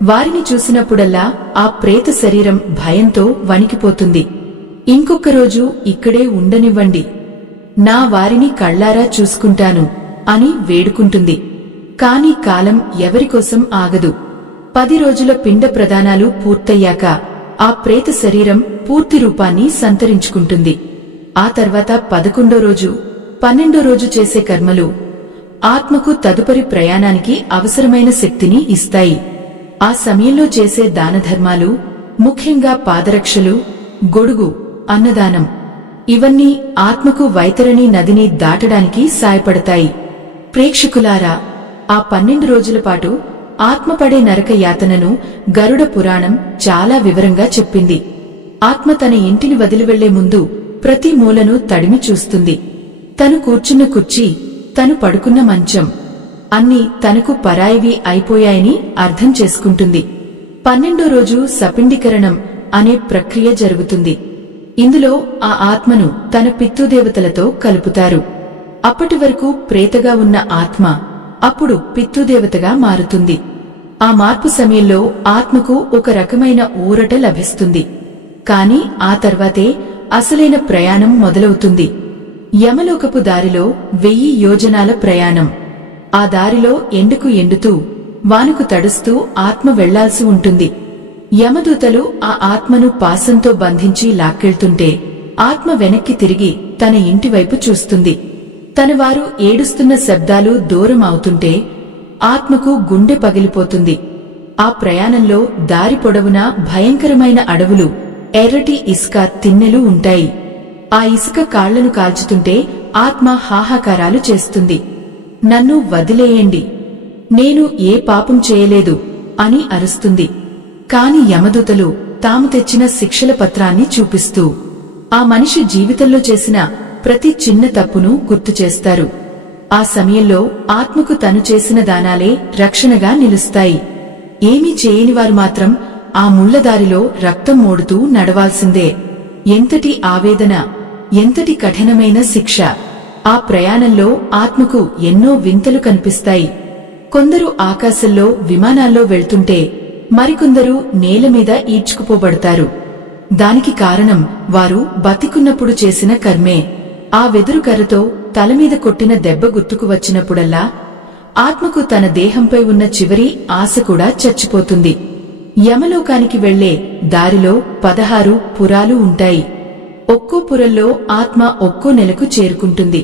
వారిని చూసినప్పుడల్లా ఆ ప్రేత శరీరం భయంతో వణికిపోతుంది. ఇంకొక రోజు ఇక్కడే ఉండనివ్వండి, నా వారిని కళ్లారా చూసుకుంటాను అని వేడుకుంటుంది. కాని కాలం ఎవరికోసం ఆగదు. 10 రోజుల పిండ ప్రదానాలు పూర్తయ్యాక ఆ ప్రేత శరీరం పూర్తి రూపాన్ని సంతరించుకుంటుంది. ఆ తర్వాత 11వ రోజు, 12వ రోజు చేసే కర్మలు ఆత్మకు తదుపరి ప్రయాణానికి అవసరమైన శక్తిని ఇస్తాయి. ఆ సమయంలో చేసే దానధర్మాలు, ముఖ్యంగా పాదరక్షలు, గొడుగు, అన్నదానం ఇవన్నీ ఆత్మకు వైతరణి నదిని దాటడానికి సాయపడతాయి. ప్రేక్షకులారా, ఆ 12 రోజుల పాటు ఆత్మ పడే నరక యాతనను గరుడ పురాణం చాలా వివరంగా చెప్పింది. ఆత్మ తన ఇంటిని వదిలి వెళ్లే ముందు ప్రతి మూలను తడిమి చూస్తుంది. తను కూర్చున్న కుర్చీ, తను పడుకున్న మంచం అన్నీ తనకు పరాయివి అయిపోయాయని అర్థం చేసుకుంటుంది. 12వ రోజు సపిండీకరణం అనే ప్రక్రియ జరుగుతుంది. ఇందులో ఆ ఆత్మను తన పితృదేవతలతో కలుపుతారు. అప్పటి వరకు ప్రేతగా ఉన్న ఆత్మ అప్పుడు పితృదేవతగా మారుతుంది. ఆ మార్పు సమయంలో ఆత్మకు ఒక రకమైన ఊరట లభిస్తుంది. కాని ఆ తర్వాతే అసలైన ప్రయాణం మొదలవుతుంది. యమలోకపు దారిలో 1000 యోజనాల ప్రయాణం. ఆ దారిలో ఎండుకు ఎండుతూ, వానకు తడుస్తూ ఆత్మ వెళ్లాల్సి ఉంటుంది. యమదూతలు ఆ ఆత్మను పాసంతో బంధించి లాక్కెళ్తుంటే ఆత్మ వెనక్కి తిరిగి తన ఇంటివైపు చూస్తుంది. తన వారు ఏడుస్తున్న శబ్దాలు దూరం అవుతుంటే ఆత్మకు గుండె పగిలిపోతుంది. ఆ ప్రయాణంలో దారి పొడవునా భయంకరమైన అడవులు, ఎర్రటి ఇసుక తిన్నెలు ఉంటాయి. ఆ ఇసుక కాళ్లను కాల్చుతుంటే ఆత్మ హాహాకారాలు చేస్తుంది. నన్ను వదిలేయండి, నేను ఏ పాపం చేయలేదు అని అరుస్తుంది. కాని యమదూతలు తాము తెచ్చిన శిక్షల పత్రాన్ని చూపిస్తూ ఆ మనిషి జీవితంలో చేసిన ప్రతి చిన్న తప్పును గుర్తుచేస్తారు. ఆ సమయంలో ఆత్మకు తను చేసిన దానాలే రక్షణగా నిలుస్తాయి. ఏమీ చేయనివారు మాత్రం ఆ ముళ్లదారిలో రక్తం మోడుతూ నడవాల్సిందే. ఎంతటి ఆవేదన, ఎంతటి కఠినమైన శిక్ష! ఆ ప్రయాణంలో ఆత్మకు ఎన్నో వింతలు కనిపిస్తాయి. కొందరు ఆకాశంలో విమానాల్లో వెళ్తుంటే మరికొందరు నేలమీద ఈడ్చుకుపోబడతారు. దానికి కారణం వారు బతికున్నప్పుడు చేసిన కర్మే. ఆ వెదురు కర్రతో తలమీద కొట్టిన దెబ్బ గుర్తుకు వచ్చినప్పుడల్లా ఆత్మకు తన దేహంపై ఉన్న చివరి ఆశ కూడా చచ్చిపోతుంది. యమలోకానికి వెళ్లే దారిలో 16 పురాలు ఉంటాయి. ఒక్కో పురంలో ఆత్మ ఒక్కో నెలకు చేరుకుంటుంది.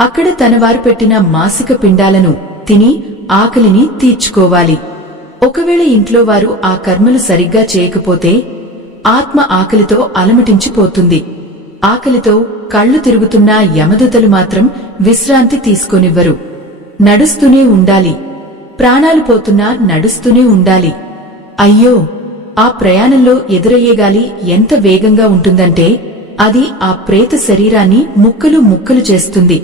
అక్కడ తనవారు పెట్టిన మాసిక పిండాలను తిని ఆకలిని తీర్చుకోవాలి. ఒకవేళ ఇంట్లో వారు ఆ కర్మలు సరిగ్గా చేయకపోతే ఆత్మ ఆకలితో అలమటించిపోతుంది. ఆకలితో కళ్లు తిరుగుతున్న యమదూతలు మాత్రం విశ్రాంతి తీసుకోనివ్వరు. నడుస్తూనే ఉండాలి. ప్రాణాలు పోతున్నా నడుస్తూనే ఉండాలి. అయ్యో, ఆ ప్రయాణంలో ఎదురయ్యే గాలి ఎంత వేగంగా ఉంటుందంటే అది ఆ ప్రేత శరీరాన్ని ముక్కలు ముక్కలు చేస్తుంది.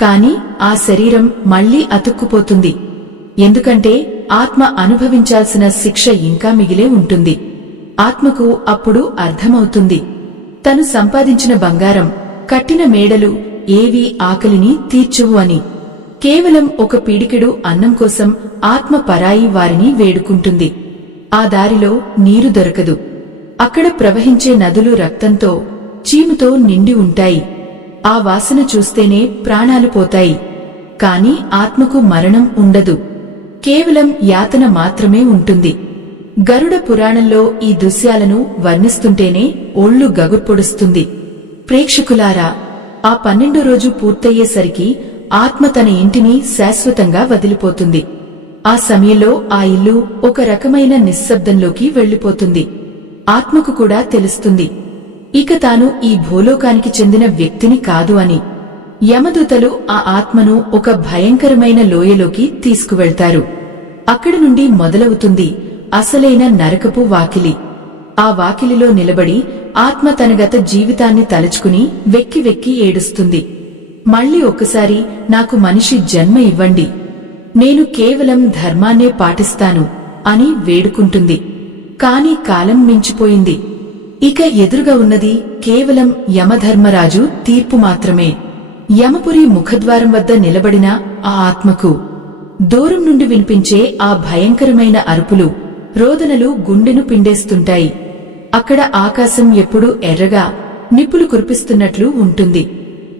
కాని ఆ శరీరం మళ్లీ అతుక్కుపోతుంది. ఎందుకంటే ఆత్మ అనుభవించాల్సిన శిక్ష ఇంకా మిగిలే ఉంటుంది. ఆత్మకు అప్పుడు అర్థమవుతుంది, తను సంపాదించిన బంగారం, కట్టిన మేడలు ఏవీ ఆకలిని తీర్చువు అని. కేవలం ఒక పీడికెడు అన్నం కోసం ఆత్మ పరాయి వారిని వేడుకుంటుంది. ఆ దారిలో నీరు దొరకదు. అక్కడ ప్రవహించే నదులు రక్తంతో, చీముతో నిండి ఉంటాయి. ఆ వాసన చూస్తేనే ప్రాణాలు పోతాయి. కాని ఆత్మకు మరణం ఉండదు. కేవలం యాతన మాత్రమే ఉంటుంది. గరుడ పురాణంలో ఈ దృశ్యాలను వర్ణిస్తుంటేనే ఒళ్ళు గగుర్పొడుస్తుంది. ప్రేక్షకులారా, ఆ 12వ రోజు పూర్తయ్యేసరికి ఆత్మ తన ఇంటిని శాశ్వతంగా వదిలిపోతుంది. ఆ సమయంలో ఆ ఇల్లు ఒక రకమైన నిశ్శబ్దంలోకి వెళ్లిపోతుంది. ఆత్మకు కూడా తెలుస్తుంది, ఇక తాను ఈ భూలోకానికి చెందిన వ్యక్తిని కాదు అని. యమదూతలు ఆ ఆత్మను ఒక భయంకరమైన లోయలోకి తీసుకువెళ్తారు. అక్కడి నుండి మొదలవుతుంది అసలైన నరకపు వాకిలి. ఆ వాకిలిలో నిలబడి ఆత్మ తన గత జీవితాన్ని తలుచుకుని వెక్కి వెక్కి ఏడుస్తుంది. మళ్లీ ఒక్కసారి నాకు మనిషి జన్మ ఇవ్వండి, నేను కేవలం ధర్మాన్నే పాటిస్తాను అని వేడుకుంటుంది. కాని కాలం మించిపోయింది. ఇక ఎదురుగా ఉన్నది కేవలం యమధర్మరాజు తీర్పు మాత్రమే. యమపురి ముఖద్వారం వద్ద నిలబడిన ఆ ఆత్మకు దూరం నుండి వినిపించే ఆ భయంకరమైన అరుపులు, రోదనలు గుండెను పిండేస్తుంటాయి. అక్కడ ఆకాశం ఎప్పుడూ ఎర్రగా నిప్పులు కురిపిస్తున్నట్లు ఉంటుంది.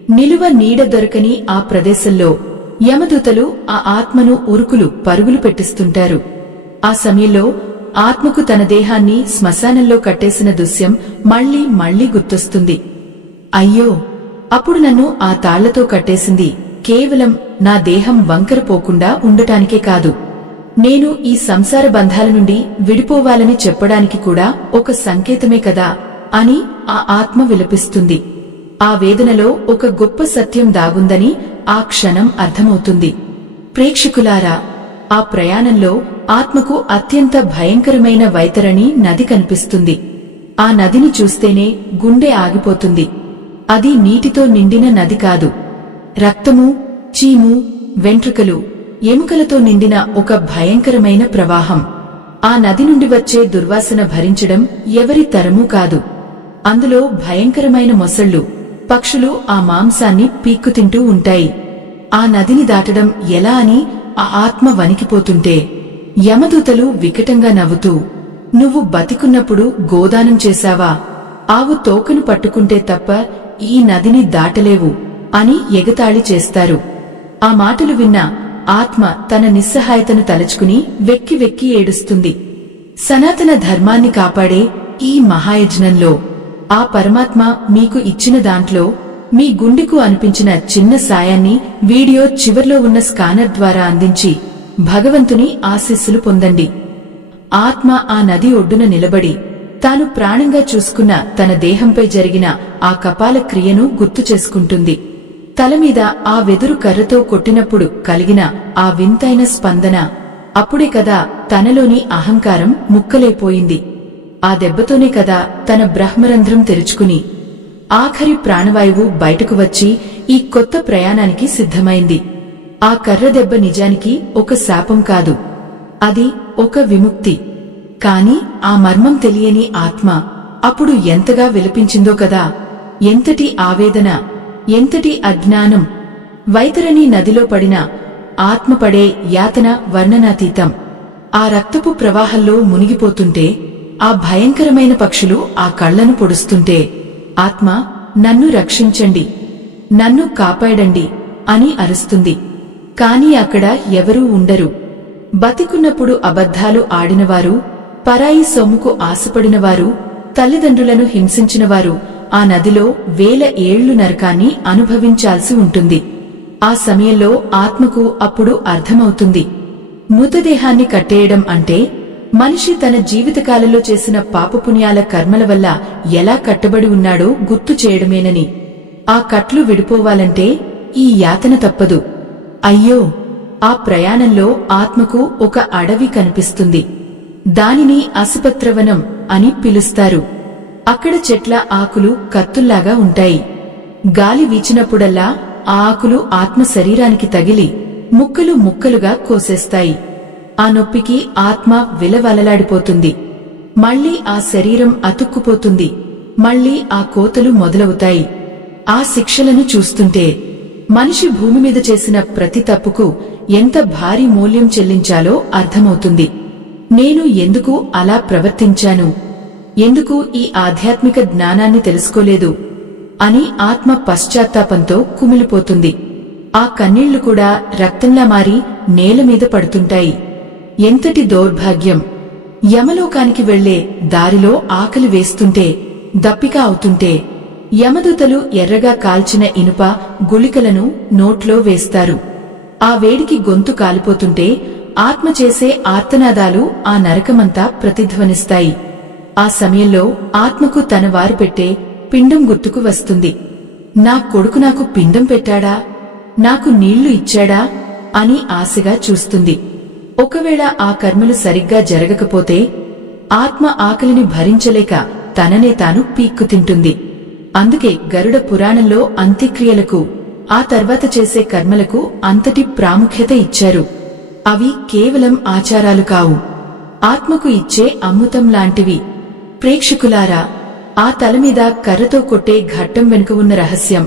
నిలువ నీడ దొరకని ఆ ప్రదేశంలో యమదూతలు ఆ ఆత్మను ఉరుకులు పరుగులు పెట్టిస్తుంటారు. ఆ సమయంలో ఆత్మకు తన దేహాన్ని శ్మశానంలో కట్టేసిన దృశ్యం మళ్లీ మళ్లీ గుర్తొస్తుంది. అయ్యో, అప్పుడు నన్ను ఆ తాళ్లతో కట్టేసింది కేవలం నా దేహం వంకర పోకుండా ఉండటానికే కాదు, నేను ఈ సంసార బంధాల నుండి విడిపోవాలని చెప్పడానికి కూడా ఒక సంకేతమే కదా అని ఆ ఆత్మ విలపిస్తుంది. ఆ వేదనలో ఒక గొప్ప సత్యం దాగుందని ఆ క్షణం అర్థమవుతుంది. ప్రేక్షకులారా, ఆ ప్రయాణంలో ఆత్మకు అత్యంత భయంకరమైన వైతరణి నది కనిపిస్తుంది. ఆ నదిని చూస్తేనే గుండె ఆగిపోతుంది. అది నీటితో నిండిన నది కాదు, రక్తము, చీము, వెంట్రుకలు, ఎముకలతో నిండిన ఒక భయంకరమైన ప్రవాహం. ఆ నది నుండి వచ్చే దుర్వాసన భరించడం ఎవరి తరమూ కాదు. అందులో భయంకరమైన మొసళ్ళు, పక్షులు ఆ మాంసాన్ని పీక్కుతింటూ ఉంటాయి. ఆ నదిని దాటడం ఎలా అని ఆ ఆత్మ వణికిపోతుంటే యమదూతలు వికటంగా నవ్వుతూ, "నువ్వు బతికున్నప్పుడు గోదానం చేశావా? ఆవు తోకను పట్టుకుంటే తప్ప ఈ నదిని దాటలేవు" అని ఎగతాళి చేస్తారు. ఆ మాటలు విన్న ఆత్మ తన నిస్సహాయతను తలచుకుని వెక్కి వెక్కి ఏడుస్తుంది. సనాతన ధర్మాన్ని కాపాడే ఈ మహాయజ్ఞంలో ఆ పరమాత్మ మీకు ఇచ్చిన దాంట్లో మీ గుండెకు అనిపించిన చిన్న సాయాన్ని వీడియో చివర్లో ఉన్న స్కానర్ ద్వారా అందించి భగవంతుని ఆశీస్సులు పొందండి. ఆత్మ ఆ నది ఒడ్డున నిలబడి తాను ప్రాణంగా చూసుకున్న తన దేహంపై జరిగిన ఆ కపాల క్రియను గుర్తు చేసుకుంటుంది. తలమీద ఆ వెదురు కర్రతో కొట్టినప్పుడు కలిగిన ఆ వింతైన స్పందన, అప్పుడే కదా తనలోని అహంకారం ముక్కలైపోయింది. ఆ దెబ్బతోనే కదా తన బ్రహ్మరంధ్రం తెరుచుకుని ఆఖరి ప్రాణవాయువు బయటకు వచ్చి ఈ కొత్త ప్రయాణానికి సిద్ధమైంది. ఆ కర్ర దెబ్బ నిజానికి ఒక శాపం కాదు, అది ఒక విముక్తి. కాని ఆ మర్మం తెలియని ఆత్మ అప్పుడు ఎంతగా విలపించిందో కదా! ఎంతటి ఆవేదన, ఎంతటి అజ్ఞానం! వైతరణి నదిలో పడిన ఆత్మ పడే యాతన వర్ణనాతీతం. ఆ రక్తపు ప్రవాహంలో మునిగిపోతుంటే, ఆ భయంకరమైన పక్షులు ఆ కళ్లను పొడుస్తుంటే ఆత్మ, "నన్ను రక్షించండి, నన్ను కాపాడండి" అని అరుస్తుంది. కాని అక్కడ ఎవరూ ఉండరు. బతికున్నప్పుడు అబద్ధాలు ఆడినవారు, పరాయి సొమ్ముకు ఆశపడినవారు, తల్లిదండ్రులను హింసించినవారు ఆ నదిలో 1000 ఏళ్లు నరకాన్ని అనుభవించాల్సి ఉంటుంది. ఆ సమయంలో ఆత్మకు అప్పుడు అర్థమవుతుంది, మృతదేహాన్ని కట్టేయడం అంటే మనిషి తన జీవితకాలంలో చేసిన పాపపుణ్యాల కర్మల వల్ల ఎలా కట్టబడి ఉన్నాడో గుర్తు చేయడమేనని. ఆ కట్లు విడిపోవాలంటే ఈ యాతన తప్పదు. అయ్యో! ఆ ప్రయాణంలో ఆత్మకు ఒక అడవి కనిపిస్తుంది. దానిని అసిపత్రవనం అని పిలుస్తారు. అక్కడ చెట్ల ఆకులు కత్తుల్లాగా ఉంటాయి. గాలి వీచినప్పుడల్లా ఆ ఆకులు ఆత్మ శరీరానికి తగిలి ముక్కలు ముక్కలుగా కోసేస్తాయి. ఆ నొప్పికి ఆత్మ విలవలలాడిపోతుంది. మళ్లీ ఆ శరీరం అతుక్కుపోతుంది. మళ్లీ ఆ కోతలు మొదలవుతాయి. ఆ శిక్షలను చూస్తుంటే మనిషి భూమి మీద చేసిన ప్రతి తప్పుకు ఎంత భారీ మూల్యం చెల్లించాలో అర్థమవుతుంది. నేను ఎందుకు అలా ప్రవర్తించాను? ఎందుకు ఈ ఆధ్యాత్మిక జ్ఞానాన్ని తెలుసుకోలేదు అని ఆత్మ పశ్చాత్తాపంతో కుమిలిపోతుంది. ఆ కన్నీళ్లు కూడా రక్తంలా మారి నేలమీద పడుతుంటాయి. ఎంతటి దౌర్భాగ్యం! యమలోకానికి వెళ్లే దారిలో ఆకలి వేస్తుంటే, దప్పిక అవుతుంటే యమదూతలు ఎర్రగా కాల్చిన ఇనుప గుళికలను నోట్లో వేస్తారు. ఆ వేడికి గొంతు కాలిపోతుంటే ఆత్మ చేసే ఆర్తనాదాలు ఆ నరకమంతా ప్రతిధ్వనిస్తాయి. ఆ సమయంలో ఆత్మకు తన వారు పెట్టే పిండం గుర్తుకు వస్తుంది. నా కొడుకు నాకు పిండం పెట్టాడా? నాకు నీళ్లు ఇచ్చాడా? అని ఆశగా చూస్తుంది. ఒకవేళ ఆ కర్మలు సరిగ్గా జరగకపోతే ఆత్మ ఆకలిని భరించలేక తననే తాను పీక్కుతింటుంది. అందుకే గరుడ పురాణంలో అంత్యక్రియలకు, ఆ తర్వాత చేసే కర్మలకు అంతటి ప్రాముఖ్యత ఇచ్చారు. అవి కేవలం ఆచారాలు కావు, ఆత్మకు ఇచ్చే అమృతం లాంటివి. ప్రేక్షకులారా, ఆ తలమీద కర్రతో కొట్టే ఘట్టం వెనుక ఉన్న రహస్యం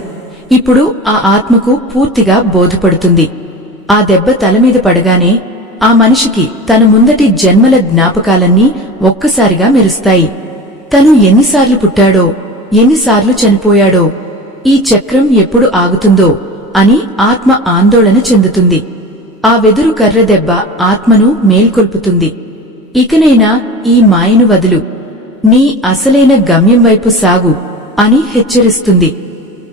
ఇప్పుడు ఆ ఆత్మకు పూర్తిగా బోధపడుతుంది. ఆ దెబ్బ తలమీద పడగానే ఆ మనిషికి తన ముందటి జన్మల జ్ఞాపకాలన్నీ ఒక్కసారిగా మెరుస్తాయి. తను ఎన్నిసార్లు పుట్టాడో, ఎన్నిసార్లు చనిపోయాడో, ఈ చక్రం ఎప్పుడు ఆగుతుందో అని ఆత్మ ఆందోళన చెందుతుంది. ఆ వెదురు కర్ర దెబ్బ ఆత్మను మేల్కొల్పుతుంది. ఇకనైనా ఈ మాయను వదులు, నీ అసలైన గమ్యం వైపు సాగు అని హెచ్చరిస్తుంది.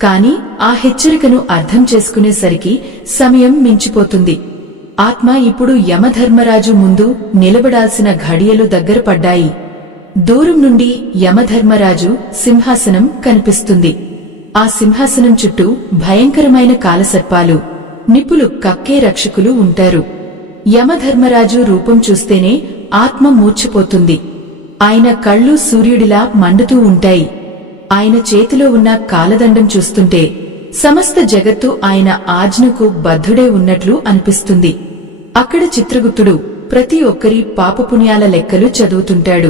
కాని ఆ హెచ్చరికను అర్థం చేసుకునేసరికి సమయం మించిపోతుంది. ఆత్మ ఇప్పుడు యమధర్మరాజు ముందు నిలబడాల్సిన ఘడియలు దగ్గర పడ్డాయి. దూరం నుండి యమధర్మరాజు సింహాసనం కనిపిస్తుంది. ఆ సింహాసనం చుట్టూ భయంకరమైన కాలసర్పాలు, నిప్పులు కక్కే రక్షకులు ఉంటారు. యమధర్మరాజు రూపం చూస్తేనే ఆత్మ మూర్ఛపోతుంది. ఆయన కళ్ళు సూర్యుడిలా మండుతూ ఉంటాయి. ఆయన చేతిలో ఉన్న కాలదండం చూస్తుంటే సమస్త జగత్తు ఆయన ఆజ్ఞకు బద్ధుడే ఉన్నట్లు అనిపిస్తుంది. అక్కడ చిత్రగుప్తుడు ప్రతి ఒక్కరి పాపపుణ్యాల లెక్కలు చదువుతుంటాడు.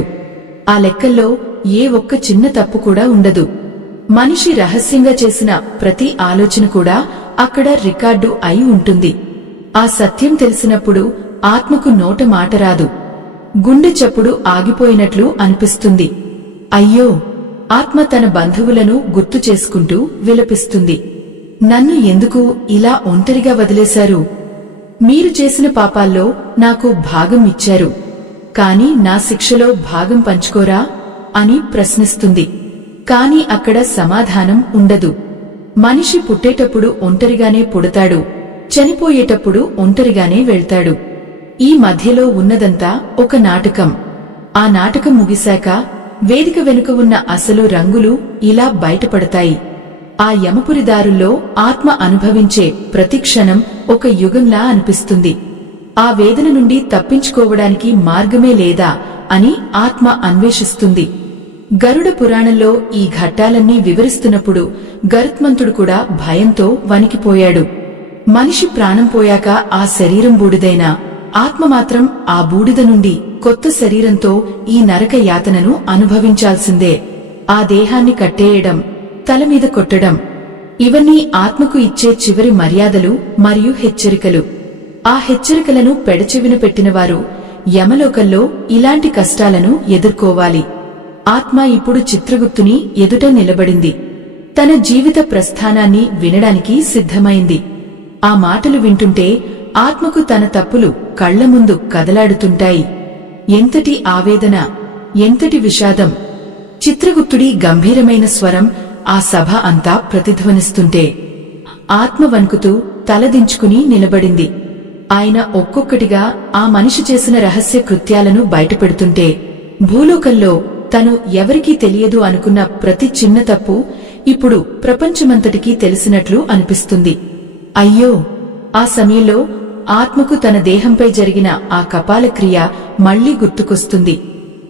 ఆ లెక్కల్లో ఏ ఒక్క చిన్న తప్పు కూడా ఉండదు. మనిషి రహస్యంగా చేసిన ప్రతి ఆలోచన కూడా అక్కడ రికార్డు అయి ఉంటుంది. ఆ సత్యం తెలిసినప్పుడు ఆత్మకు నోట మాట రాదు. గుండె చప్పుడు ఆగిపోయినట్లు అనిపిస్తుంది. అయ్యో, ఆత్మ తన బంధువులను గుర్తు చేసుకుంటూ విలపిస్తుంది. నన్ను ఎందుకు ఇలా ఒంటరిగా వదిలేశారు? మీరు చేసిన పాపాల్లో నాకు భాగం ఇచ్చారు, కాని నా శిక్షలో భాగం పంచుకోరా అని ప్రశ్నిస్తుంది. కాని అక్కడ సమాధానం ఉండదు. మనిషి పుట్టేటప్పుడు ఒంటరిగానే పుడతాడు, చనిపోయేటప్పుడు ఒంటరిగానే వెళ్తాడు. ఈ మధ్యలో ఉన్నదంతా ఒక నాటకం. ఆ నాటకం ముగిశాక వేదిక వెనుక ఉన్న అసలు రంగులు ఇలా బయటపడతాయి. ఆ యమపురి దారుల్లో ఆత్మ అనుభవించే ప్రతి క్షణం ఒక యుగంలా అనిపిస్తుంది. ఆ వేదన నుండి తప్పించుకోవడానికి మార్గమే లేదా అని ఆత్మ అన్వేషిస్తుంది. గరుడ పురాణంలో ఈ ఘట్టాలన్నీ వివరిస్తున్నప్పుడు గరుత్మంతుడు కూడా భయంతో వణికిపోయాడు. మనిషి ప్రాణం పోయాక ఆ శరీరం బూడిదైనా ఆత్మ మాత్రం ఆ బూడిద నుండి కొత్త శరీరంతో ఈ నరక యాతనను అనుభవించాల్సిందే. ఆ దేహాన్ని కట్టేయడం, తలమీద కొట్టడం, ఇవన్నీ ఆత్మకు ఇచ్చే చివరి మర్యాదలు మరియు హెచ్చరికలు. ఆ హెచ్చరికలను పెడచెవిన పెట్టినవారు యమలోకంలో ఇలాంటి కష్టాలను ఎదుర్కోవాలి. ఆత్మ ఇప్పుడు చిత్రగుప్తుని ఎదుట నిలబడింది. తన జీవిత ప్రస్థానాన్ని వినడానికి సిద్ధమైంది. ఆ మాటలు వింటుంటే ఆత్మకు తన తప్పులు కళ్ల ముందు కదలాడుతుంటాయి. ఎంతటి ఆవేదన, ఎంతటి విషాదం! చిత్రగుప్తుడి గంభీరమైన స్వరం ఆ సభ అంతా ప్రతిధ్వనిస్తుంటే ఆత్మ వణుకుతూ తలదించుకుని నిలబడింది. ఆయన ఒక్కొక్కటిగా ఆ మనిషి చేసిన రహస్య కృత్యాలను బయటపెడుతుంటే భూలోకంలో తను ఎవరికీ తెలియదు అనుకున్న ప్రతి చిన్న తప్పు ఇప్పుడు ప్రపంచమంతటికీ తెలిసినట్లు అనిపిస్తుంది. అయ్యో, ఆ సమయంలో ఆత్మకు తన దేహంపై జరిగిన ఆ కపాలక్రియ మళ్లీ గుర్తుకొస్తుంది.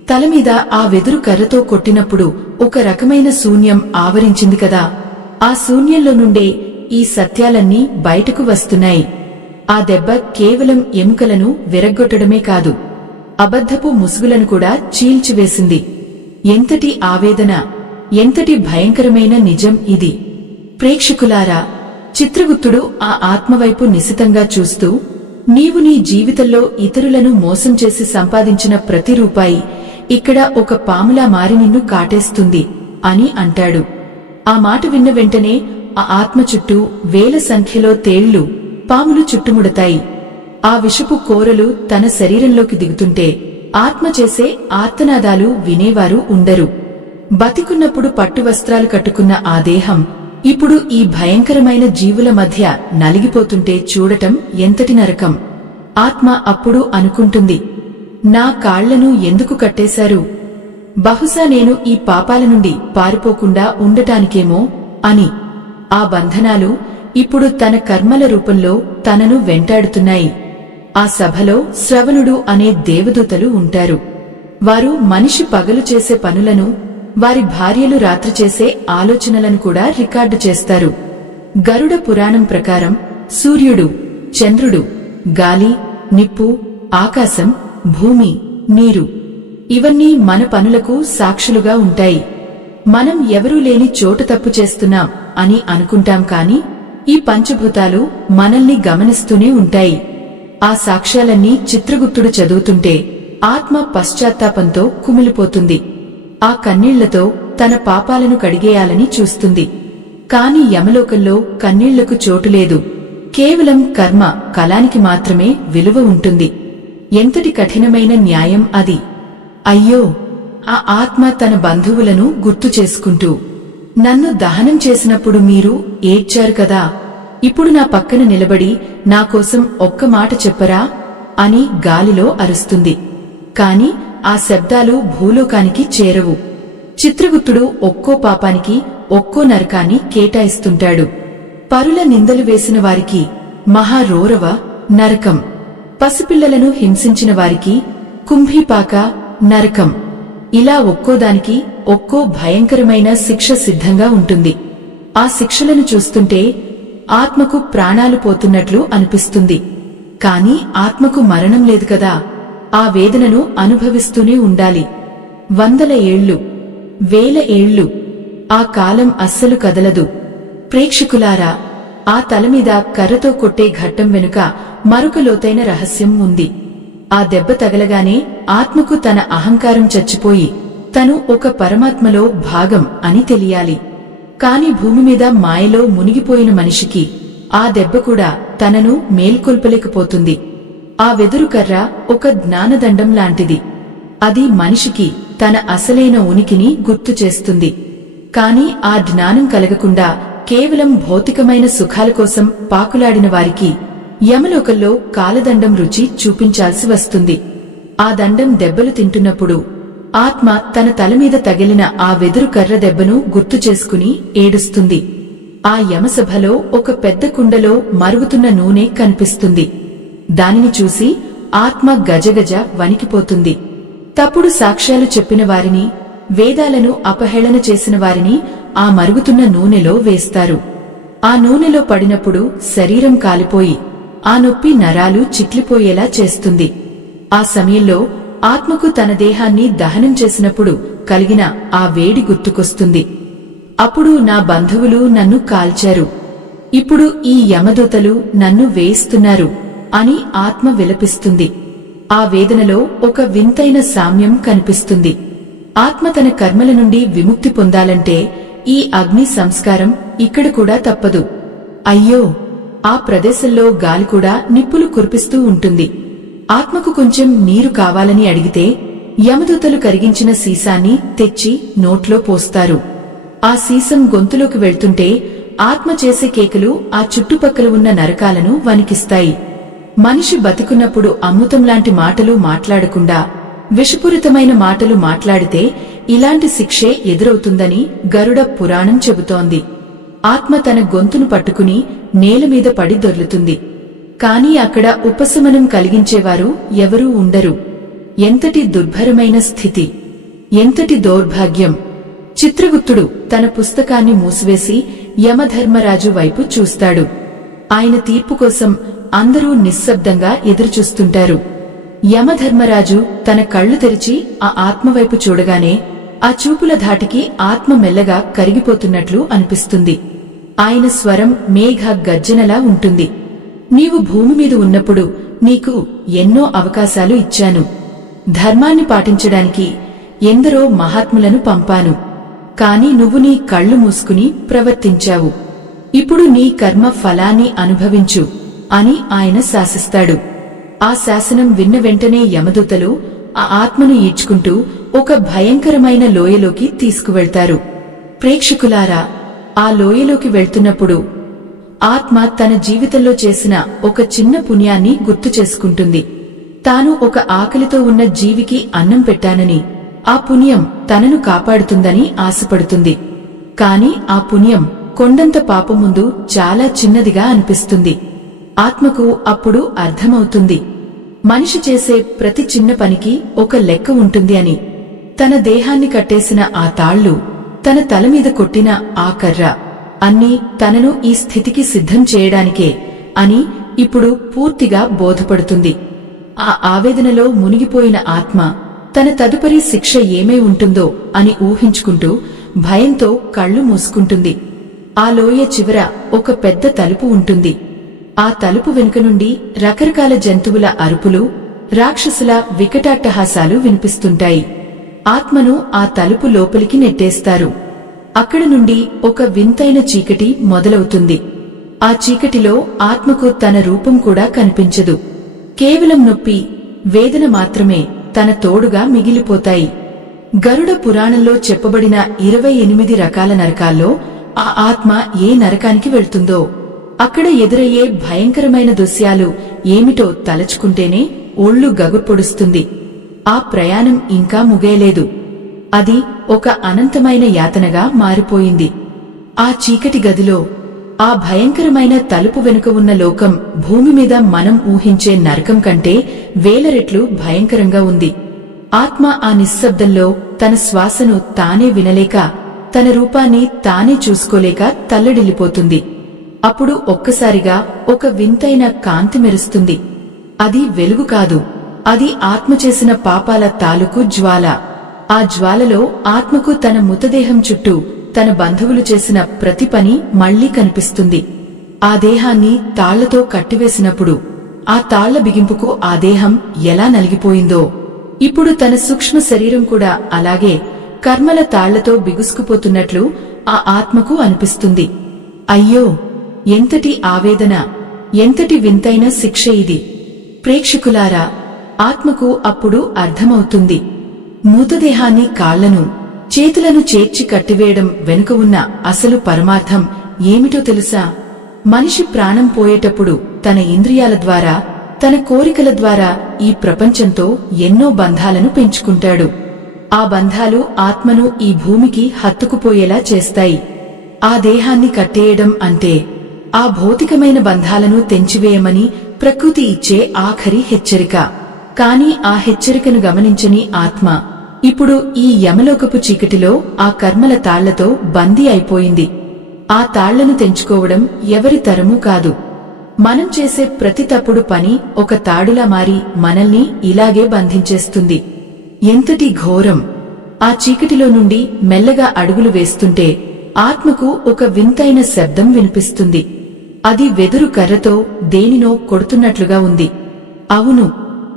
తలమీద ఆ వెదురు కర్రతో కొట్టినప్పుడు ఒక రకమైన శూన్యం ఆవరించింది కదా. ఆ శూన్యంలో నుండే ఈ సత్యాలన్నీ బయటకు వస్తున్నాయి. ఆ దెబ్బ కేవలం ఎముకలను విరగ్గొట్టడమే కాదు, అబద్ధపు ముసుగులను కూడా చీల్చివేసింది. ఎంతటి ఆవేదన, ఎంతటి భయంకరమైన నిజం ఇది! ప్రేక్షకులారా, చిత్రగుప్తుడు ఆ ఆత్మవైపు నిశితంగా చూస్తూ, నీవు నీ జీవితంలో ఇతరులను మోసం చేసి సంపాదించిన ప్రతి రూపాయి ఇక్కడ ఒక పాములా మారి నిన్ను కాటేస్తుంది అని అంటాడు. ఆ మాట విన్న వెంటనే ఆ ఆత్మ చుట్టూ వేల సంఖ్యలో తేళ్లు, పాములు చుట్టుముడతాయి. ఆ విషపు కోరలు తన శరీరంలోకి దిగుతుంటే ఆత్మ చేసే ఆర్తనాదాలు వినేవారు ఉండరు. బతికున్నప్పుడు పట్టు వస్త్రాలు కట్టుకున్న ఆ దేహం ఇప్పుడు ఈ భయంకరమైన జీవుల మధ్య నలిగిపోతుంటే చూడటం ఎంతటి నరకం! ఆత్మ అప్పుడు అనుకుంటుంది, నా కాళ్లను ఎందుకు కట్టేశారు? బహుశా నేను ఈ పాపాల నుండి పారిపోకుండా ఉండటానికేమో అని. ఆ బంధనాలు ఇప్పుడు తన కర్మల రూపంలో తనను వెంటాడుతున్నాయి. ఆ సభలో శ్రవణుడు అనే దేవదూతలు ఉంటారు. వారు మనిషి పగలు చేసే పనులను, వారి భార్యలు రాత్రి చేసే ఆలోచనలను కూడా రికార్డు చేస్తారు. గరుడ పురాణం ప్రకారం సూర్యుడు, చంద్రుడు, గాలి, నిప్పు, ఆకాశం, భూమి, నీరు ఇవన్నీ మన పనులకు సాక్షులుగా ఉంటాయి. మనం ఎవరూ లేని చోట తప్పు చేస్తున్నాం అని అనుకుంటాం, కాని ఈ పంచభూతాలు మనల్ని గమనిస్తూనే ఉంటాయి. ఆ సాక్ష్యాలన్నీ చిత్రగుప్తుడు చదువుతుంటే ఆత్మ పశ్చాత్తాపంతో కుమిలిపోతుంది. ఆ కన్నీళ్లతో తన పాపాలను కడిగేయాలని చూస్తుంది. కాని యమలోకంలో కన్నీళ్లకు చోటులేదు. కేవలం కర్మ, కలానికి మాత్రమే విలువ ఉంటుంది. ఎంతటి కఠినమైన న్యాయం అది! అయ్యో, ఆ ఆత్మ తన బంధువులను గుర్తు చేసుకుంటూ, నన్ను దహనం చేసినప్పుడు మీరు ఏడ్చారు కదా, ఇప్పుడు నా పక్కన నిలబడి నాకోసం ఒక్క మాట చెప్పరా అని గాలిలో అరుస్తుంది. కాని ఆ శబ్దాలు భూలోకానికి చేరవు. చిత్రగుప్తుడు ఒక్కో పాపానికి ఒక్కో నరకాన్ని కేటాయిస్తుంటాడు. పరుల నిందలు వేసిన వారికి మహారోరవ నరకం, పసిపిల్లలను హింసించిన వారికి కుంభీపాక నరకం, ఇలా ఒక్కోదానికి ఒక్కో భయంకరమైన శిక్ష సిద్ధంగా ఉంటుంది. ఆ శిక్షలను చూస్తుంటే ఆత్మకు ప్రాణాలు పోతున్నట్లు అనిపిస్తుంది. కాని ఆత్మకు మరణం లేదు కదా, ఆ వేదనను అనుభవిస్తూనే ఉండాలి. 100 ఏళ్లు, 1000 ఏళ్లు, ఆ కాలం అస్సలు కదలదు. ప్రేక్షకులారా, ఆ తలమీద కర్రతో కొట్టే ఘట్టం వెనుక మరొక లోతైన రహస్యం ఉంది. ఆ దెబ్బ తగలగానే ఆత్మకు తన అహంకారం చచ్చిపోయి తను ఒక పరమాత్మలో భాగం అని తెలియాలి. కాని భూమిమీద మాయలో మునిగిపోయిన మనిషికి ఆ దెబ్బ కూడా తనను మేల్కొల్పలేకపోతుంది. ఆ వెదురు కర్ర ఒక జ్ఞానదండం లాంటిది. అది మనిషికి తన అసలైన ఉనికిని గుర్తు చేస్తుంది. కాని ఆ జ్ఞానం కలగకుండా కేవలం భౌతికమైన సుఖాల కోసం పాకులాడిన వారికి యమలోకంలో కాలదండం రుచి చూపించాల్సి వస్తుంది. ఆ దండం దెబ్బలు తింటున్నప్పుడు ఆత్మ తన తలమీద తగిలిన ఆ వెదురు కర్ర దెబ్బను గుర్తు చేసుకుని ఏడుస్తుంది. ఆ యమసభలో ఒక పెద్ద కుండలో మరుగుతున్న నూనె కనిపిస్తుంది. దానిని చూసి ఆత్మ గజగజ వణికిపోతుంది. తప్పుడు సాక్ష్యాలు చెప్పిన వారిని, వేదాలను అపహేళన చేసిన వారిని ఆ మరుగుతున్న నూనెలో వేస్తారు. ఆ నూనెలో పడినప్పుడు శరీరం కాలిపోయి ఆ నొప్పి నరాలు చిట్లిపోయేలా చేస్తుంది. ఆ సమయంలో ఆత్మకు తన దేహాన్ని దహనం చేసినప్పుడు కలిగిన ఆ వేడి గుర్తుకొస్తుంది. అప్పుడు నా బంధువులు నన్ను కాల్చారు, ఇప్పుడు ఈ యమదూతలు నన్ను వేయిస్తున్నారు అని ఆత్మ విలపిస్తుంది. ఆ వేదనలో ఒక వింతైన సామ్యం కనిపిస్తుంది. ఆత్మ తన కర్మల నుండి విముక్తి పొందాలంటే ఈ అగ్ని సంస్కారం ఇక్కడ కూడా తప్పదు. అయ్యో, ఆ ప్రదేశంలో గాలి కూడా నిప్పులు కురిపిస్తూ ఉంటుంది. ఆత్మకు కొంచెం నీరు కావాలని అడిగితే యమదూతలు కరిగించిన సీసాన్ని తెచ్చి నోట్లో పోస్తారు. ఆ సీసం గొంతులోకి వెళ్తుంటే ఆత్మ చేసే కేకలు ఆ చుట్టుపక్కల ఉన్న నరకాలను వణికిస్తాయి. మనిషి బతికున్నప్పుడు అమృతంలాంటి మాటలు మాట్లాడకుండా విషపూరితమైన మాటలు మాట్లాడితే ఇలాంటి శిక్షే ఎదురవుతుందని గరుడ పురాణం చెబుతోంది. ఆత్మ తన గొంతును పట్టుకుని నేలమీద పడి దొర్లుతుంది. కాని అక్కడ ఉపశమనం కలిగించేవారు ఎవరూ ఉండరు. ఎంతటి దుర్భరమైన స్థితి, ఎంతటి దౌర్భాగ్యం! చిత్రగుప్తుడు తన పుస్తకాన్ని మూసివేసి యమధర్మరాజు వైపు చూస్తాడు. ఆయన తీర్పు కోసం అందరూ నిశ్శబ్దంగా ఎదురుచూస్తుంటారు. యమధర్మరాజు తన కళ్లు తెరిచి ఆ ఆత్మవైపు చూడగానే ఆ చూపుల ధాటికి ఆత్మ మెల్లగా కరిగిపోతున్నట్లు అనిపిస్తుంది. ఆయన స్వరం మేఘ గర్జనలా ఉంటుంది. నీవు భూమి మీద ఉన్నప్పుడు నీకు ఎన్నో అవకాశాలు ఇచ్చాను. ధర్మాన్ని పాటించడానికి ఎందరో మహాత్ములను పంపాను. కాని నువ్వు నీ కళ్లు మూసుకుని ప్రవర్తించావు. ఇప్పుడు నీ కర్మ ఫలాన్ని అనుభవించు అని ఆయన శాసిస్తాడు. ఆ శాసనం విన్న వెంటనే యమదూతలు ఆ ఆత్మను ఈడ్చుకుంటూ ఒక భయంకరమైన లోయలోకి తీసుకువెళ్తారు. ప్రేక్షకులారా, ఆ లోయలోకి వెళ్తున్నప్పుడు ఆత్మ తన జీవితంలో చేసిన ఒక చిన్న పుణ్యాన్ని గుర్తు చేసుకుంటుంది. తాను ఒక ఆకలితో ఉన్న జీవికి అన్నం పెట్టానని, ఆ పుణ్యం తనను కాపాడుతుందని ఆశపడుతుంది. కాని ఆ పుణ్యం కొండంత పాపం ముందు చాలా చిన్నదిగా అనిపిస్తుంది. ఆత్మకు అప్పుడు అర్థమవుతుంది, మనిషి చేసే ప్రతి చిన్న పనికి ఒక లెక్క ఉంటుంది అని. తన దేహాన్ని కట్టేసిన ఆ తాళ్లు, తన తలమీద కొట్టిన ఆ కర్ర అన్నీ తనను ఈ స్థితికి సిద్ధం చేయడానికే అని ఇప్పుడు పూర్తిగా బోధపడుతుంది. ఆ ఆవేదనలో మునిగిపోయిన ఆత్మ తన తదుపరి శిక్ష ఏమై ఉంటుందో అని ఊహించుకుంటూ భయంతో కళ్లు మూసుకుంటుంది. ఆ లోయ చివర ఒక పెద్ద తలుపు ఉంటుంది. ఆ తలుపు వెనుక నుండి రకరకాల జంతువుల అరుపులు, రాక్షసుల వికటాట్టహాసాలు వినిపిస్తుంటాయి. ఆత్మను ఆ తలుపు లోపలికి నెట్టేస్తారు. అక్కడ నుండి ఒక వింతైన చీకటి మొదలవుతుంది. ఆ చీకటిలో ఆత్మకు తన రూపం కూడా కనిపించదు. కేవలం నొప్పి, వేదన మాత్రమే తన తోడుగా మిగిలిపోతాయి. గరుడ పురాణంలో చెప్పబడిన 28 రకాల నరకాల్లో ఆ ఆత్మ ఏ నరకానికి వెళ్తుందో అక్కడ ఎదురయ్యే భయంకరమైన దృశ్యాలు ఏమిటో తలచుకుంటేనే ఒళ్ళు గగుర్పొడుస్తుంది. ఆ ప్రయాణం ఇంకా ముగియలేదు. అది ఒక అనంతమైన యాతనగా మారిపోయింది. ఆ చీకటి గదిలో, ఆ భయంకరమైన తలుపు వెనుక ఉన్న లోకం భూమి మీద మనం ఊహించే నరకం కంటే వేల రెట్లు భయంకరంగా ఉంది. ఆత్మ ఆ నిశ్శబ్దంలో తన శ్వాసను తానే వినలేక, తన రూపాన్ని తానే చూసుకోలేక తల్లడిల్లిపోతుంది. అప్పుడు ఒక్కసారిగా ఒక వింతైన కాంతి మెరుస్తుంది. అది వెలుగు కాదు, అది ఆత్మ చేసిన పాపాల తాలూకు జ్వాల. ఆ జ్వాలలో ఆత్మకు తన మృతదేహం చుట్టూ తన బంధువులు చేసిన ప్రతి పని మళ్లీ కనిపిస్తుంది. ఆ దేహాన్ని తాళ్లతో కట్టివేసినప్పుడు ఆ తాళ్ల బిగింపుకు ఆ దేహం ఎలా నలిగిపోయిందో, ఇప్పుడు తన సూక్ష్మ శరీరం కూడా అలాగే కర్మల తాళ్లతో బిగుసుకుపోతున్నట్లు ఆ ఆత్మకు అనిపిస్తుంది. అయ్యో, ఎంతటి ఆవేదన, ఎంతటి వింతైన శిక్ష ఇది! ప్రేక్షకులారా, ఆత్మకు అప్పుడు అర్థమవుతుంది. మృతదేహాన్ని కాళ్లను, చేతులను చేర్చి కట్టివేయడం వెనుక ఉన్న అసలు పరమార్థం ఏమిటో తెలుసా? మనిషి ప్రాణం పోయేటప్పుడు తన ఇంద్రియాల ద్వారా, తన కోరికల ద్వారా ఈ ప్రపంచంతో ఎన్నో బంధాలను పెంచుకుంటాడు. ఆ బంధాలు ఆత్మను ఈ భూమికి హత్తుకుపోయేలా చేస్తాయి. ఆ దేహాన్ని కట్టేయడం అంటే ఆ భౌతికమైన బంధాలను తెంచివేయమని ప్రకృతి ఇచ్చే ఆఖరి హెచ్చరిక. కాని ఆ హెచ్చరికను గమనించని ఆత్మ ఇప్పుడు ఈ యమలోకపు చీకటిలో ఆ కర్మల తాళ్లతో బందీ అయిపోయింది. ఆ తాళ్లను తెంచుకోవడం ఎవరి తరమూ కాదు. మనం చేసే ప్రతి తప్పుడు పని ఒక తాడులా మారి మనల్ని ఇలాగే బంధించేస్తుంది. ఎంతటి ఘోరం! ఆ చీకటిలో నుండి మెల్లగా అడుగులు వేస్తుంటే ఆత్మకు ఒక వింతైన శబ్దం వినిపిస్తుంది. అది వెదురు కర్రతో దేనినో కొడుతున్నట్లుగా ఉంది. అవును,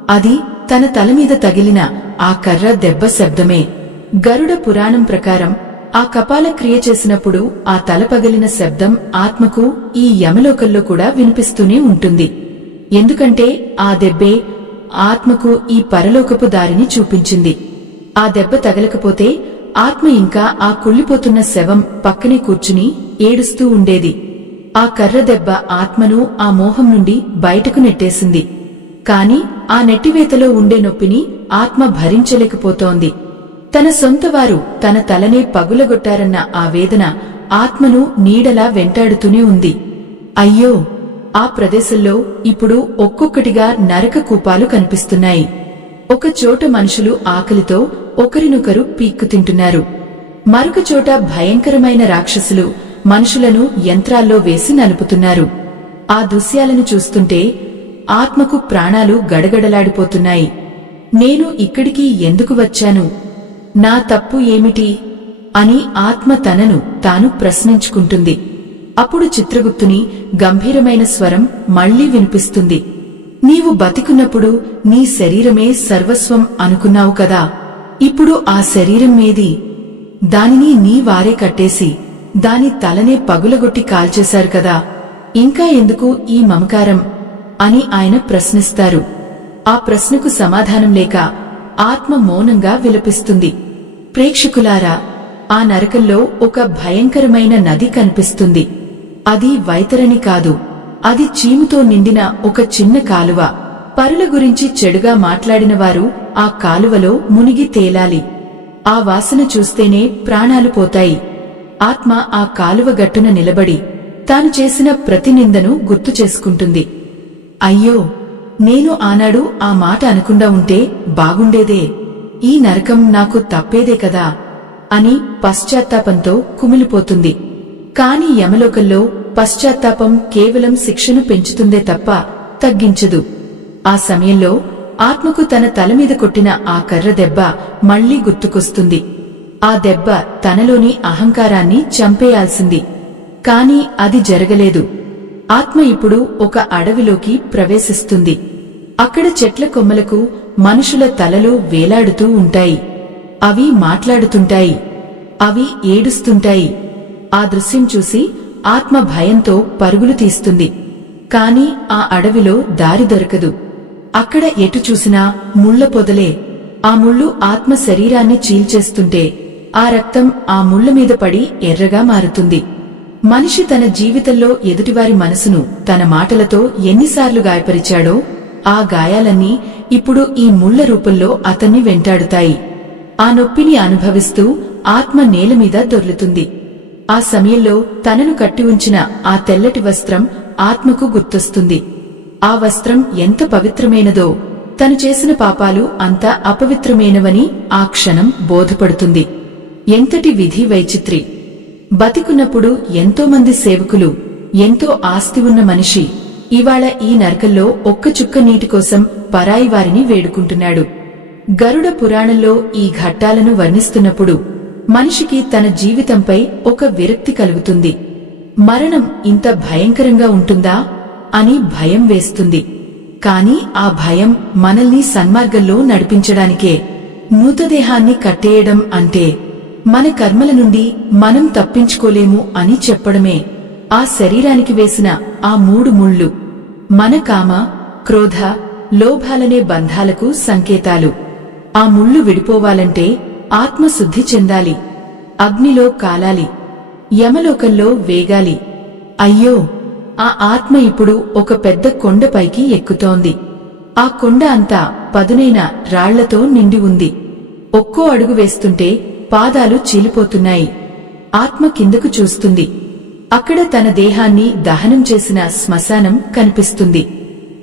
అది తన తలమీద తగిలిన ఆ కర్ర దెబ్బ శబ్దమే. గరుడ పురాణం ప్రకారం ఆ కపాల క్రియ చేసినప్పుడు ఆ తల పగిలిన శబ్దం ఆత్మకు ఈ యమలోకంలో కూడా వినిపిస్తూనే ఉంటుంది. ఎందుకంటే ఆ దెబ్బే ఆత్మకు ఈ పరలోకపు దారిని చూపించింది. ఆ దెబ్బ తగలకపోతే ఆత్మ ఇంకా ఆ కుళ్ళిపోతున్న శవం పక్కనే కూర్చుని ఏడుస్తూ ఉండేది. ఆ కర్ర దెబ్బ ఆత్మను ఆ మోహం నుండి బయటకు నెట్టేసింది. కాని ఆ నెట్టివేతలో ఉండే నొప్పిని ఆత్మ భరించలేకపోతోంది. తన సొంతవారు తన తలనే పగులగొట్టారన్న ఆ వేదన ఆత్మను నీడలా వెంటాడుతూనే ఉంది. అయ్యో, ఆ ప్రదేశంలో ఇప్పుడు ఒక్కొక్కటిగా నరక కూపాలు కనిపిస్తున్నాయి. ఒక చోట మనుషులు ఆకలితో ఒకరినొకరు పీక్కు తింటున్నారు. మరొక చోట భయంకరమైన రాక్షసులు మనుషులను యంత్రాల్లో వేసి నలుపుతున్నారు. ఆ దృశ్యాలను చూస్తుంటే ఆత్మకు ప్రాణాలు గడగడలాడిపోతున్నాయి. నేను ఇక్కడికి ఎందుకు వచ్చాను? నా తప్పు ఏమిటి అని ఆత్మ తనను తాను ప్రశ్నించుకుంటుంది. అప్పుడు చిత్రగుప్తుని గంభీరమైన స్వరం మళ్లీ వినిపిస్తుంది. నీవు బతికున్నప్పుడు నీ శరీరమే సర్వస్వం అనుకున్నావు కదా, ఇప్పుడు ఆ శరీరం మీది? దానిని నీ వారే కట్టేసి దాని తలనే పగులగొట్టి కాల్చేశారు కదా, ఇంకా ఎందుకు ఈ మమకారం అని ఆయన ప్రశ్నిస్తారు. ఆ ప్రశ్నకు సమాధానం లేక ఆత్మ మౌనంగా విలపిస్తుంది. ప్రేక్షకులారా, ఆ నరకంలో ఒక భయంకరమైన నది కనిపిస్తుంది. అది వైతరణి కాదు, అది చీముతో నిండిన ఒక చిన్న కాలువ. పరుల గురించి చెడుగా మాట్లాడినవారు ఆ కాలువలో మునిగి తేలాలి. ఆ వాసన చూస్తేనే ప్రాణాలు పోతాయి. ఆత్మ ఆ కాలువ గట్టున నిలబడి తాను చేసిన ప్రతి నిందను గుర్తు చేసుకుంటుంది. అయ్యో, నేను ఆనాడు ఆ మాట అనకుండా ఉంటే బాగుండేదే, ఈ నరకం నాకు తప్పేదే కదా అని పశ్చాత్తాపంతో కుమిలిపోతుంది. కాని యమలోకంలో పశ్చాత్తాపం కేవలం శిక్షను పెంచుతుందే తప్ప తగ్గించదు. ఆ సమయంలో ఆత్మకు తన తలమీద కొట్టిన ఆ కర్ర దెబ్బ మళ్లీ గుర్తుకొస్తుంది. ఆ దెబ్బ తనలోని అహంకారాన్ని చంపేయాల్సింది. కాని అది జరగలేదు. ఆత్మ ఇప్పుడు ఒక అడవిలోకి ప్రవేశిస్తుంది. అక్కడ చెట్ల కొమ్మలకు మనుషుల తలలు వేలాడుతూ ఉంటాయి. అవి మాట్లాడుతుంటాయి, అవి ఏడుస్తుంటాయి. ఆ దృశ్యం చూసి ఆత్మ భయంతో పరుగులు తీస్తుంది. కాని ఆ అడవిలో దారి దొరకదు. అక్కడ ఎటు చూసినా ముళ్ల పొదలే. ఆ ముళ్ళు ఆత్మ శరీరాన్ని చీల్చేస్తుంటే ఆ రక్తం ఆ ముళ్ల మీద పడి ఎర్రగా మారుతుంది. మనిషి తన జీవితంలో ఎదుటివారి మనసును తన మాటలతో ఎన్నిసార్లు గాయపరిచాడో ఆ గాయాలన్నీ ఇప్పుడు ఈ ముళ్ల రూపంలో అతన్ని వెంటాడుతాయి. ఆ నొప్పిని అనుభవిస్తూ ఆత్మ నేలమీద దొర్లుతుంది. ఆ సమయంలో తనను కట్టి ఉంచిన ఆ తెల్లటి వస్త్రం ఆత్మకు గుర్తొస్తుంది. ఆ వస్త్రం ఎంత పవిత్రమైనదో, తను చేసిన పాపాలు అంత అపవిత్రమైనవని ఆ క్షణం బోధపడుతుంది. ఎంతటి విధి వైచిత్రి! బతికున్నప్పుడు ఎంతోమంది సేవకులు, ఎంతో ఆస్తి ఉన్న మనిషి ఇవాళ ఈ నరకంలో ఒక్క చుక్క నీటి కోసం పరాయి వారిని వేడుకుంటున్నాడు. గరుడ పురాణంలో ఈ ఘట్టాలను వర్ణిస్తున్నప్పుడు మనిషికి తన జీవితంపై ఒక విరక్తి కలుగుతుంది. మరణం ఇంత భయంకరంగా ఉంటుందా అని భయం వేస్తుంది. కాని ఆ భయం మనల్ని సన్మార్గంలో నడిపించడానికే. మృతదేహాన్ని కట్టేయడం అంటే మన కర్మల నుండి మనం తప్పించుకోలేము అని చెప్పడమే. ఆ శరీరానికి వేసిన ఆ 3 ముళ్ళు మన కామ, క్రోధ, లోభాలనే బంధాలకు సంకేతాలు. ఆ ముళ్ళు విడిపోవాలంటే ఆత్మ శుద్ధి చెందాలి, అగ్నిలో కాలాలి, యమలోకంలో వేగాలి. అయ్యో, ఆ ఆత్మ ఇప్పుడు ఒక పెద్ద కొండపైకి ఎక్కుతోంది. ఆ కొండ అంతా పదునైన రాళ్లతో నిండి ఉంది. ఒక్కో అడుగు వేస్తుంటే పాదాలు చీలిపోతున్నాయి. ఆత్మ కిందకు చూస్తుంది. అక్కడ తన దేహాన్ని దహనం చేసిన శ్మశానం కనిపిస్తుంది.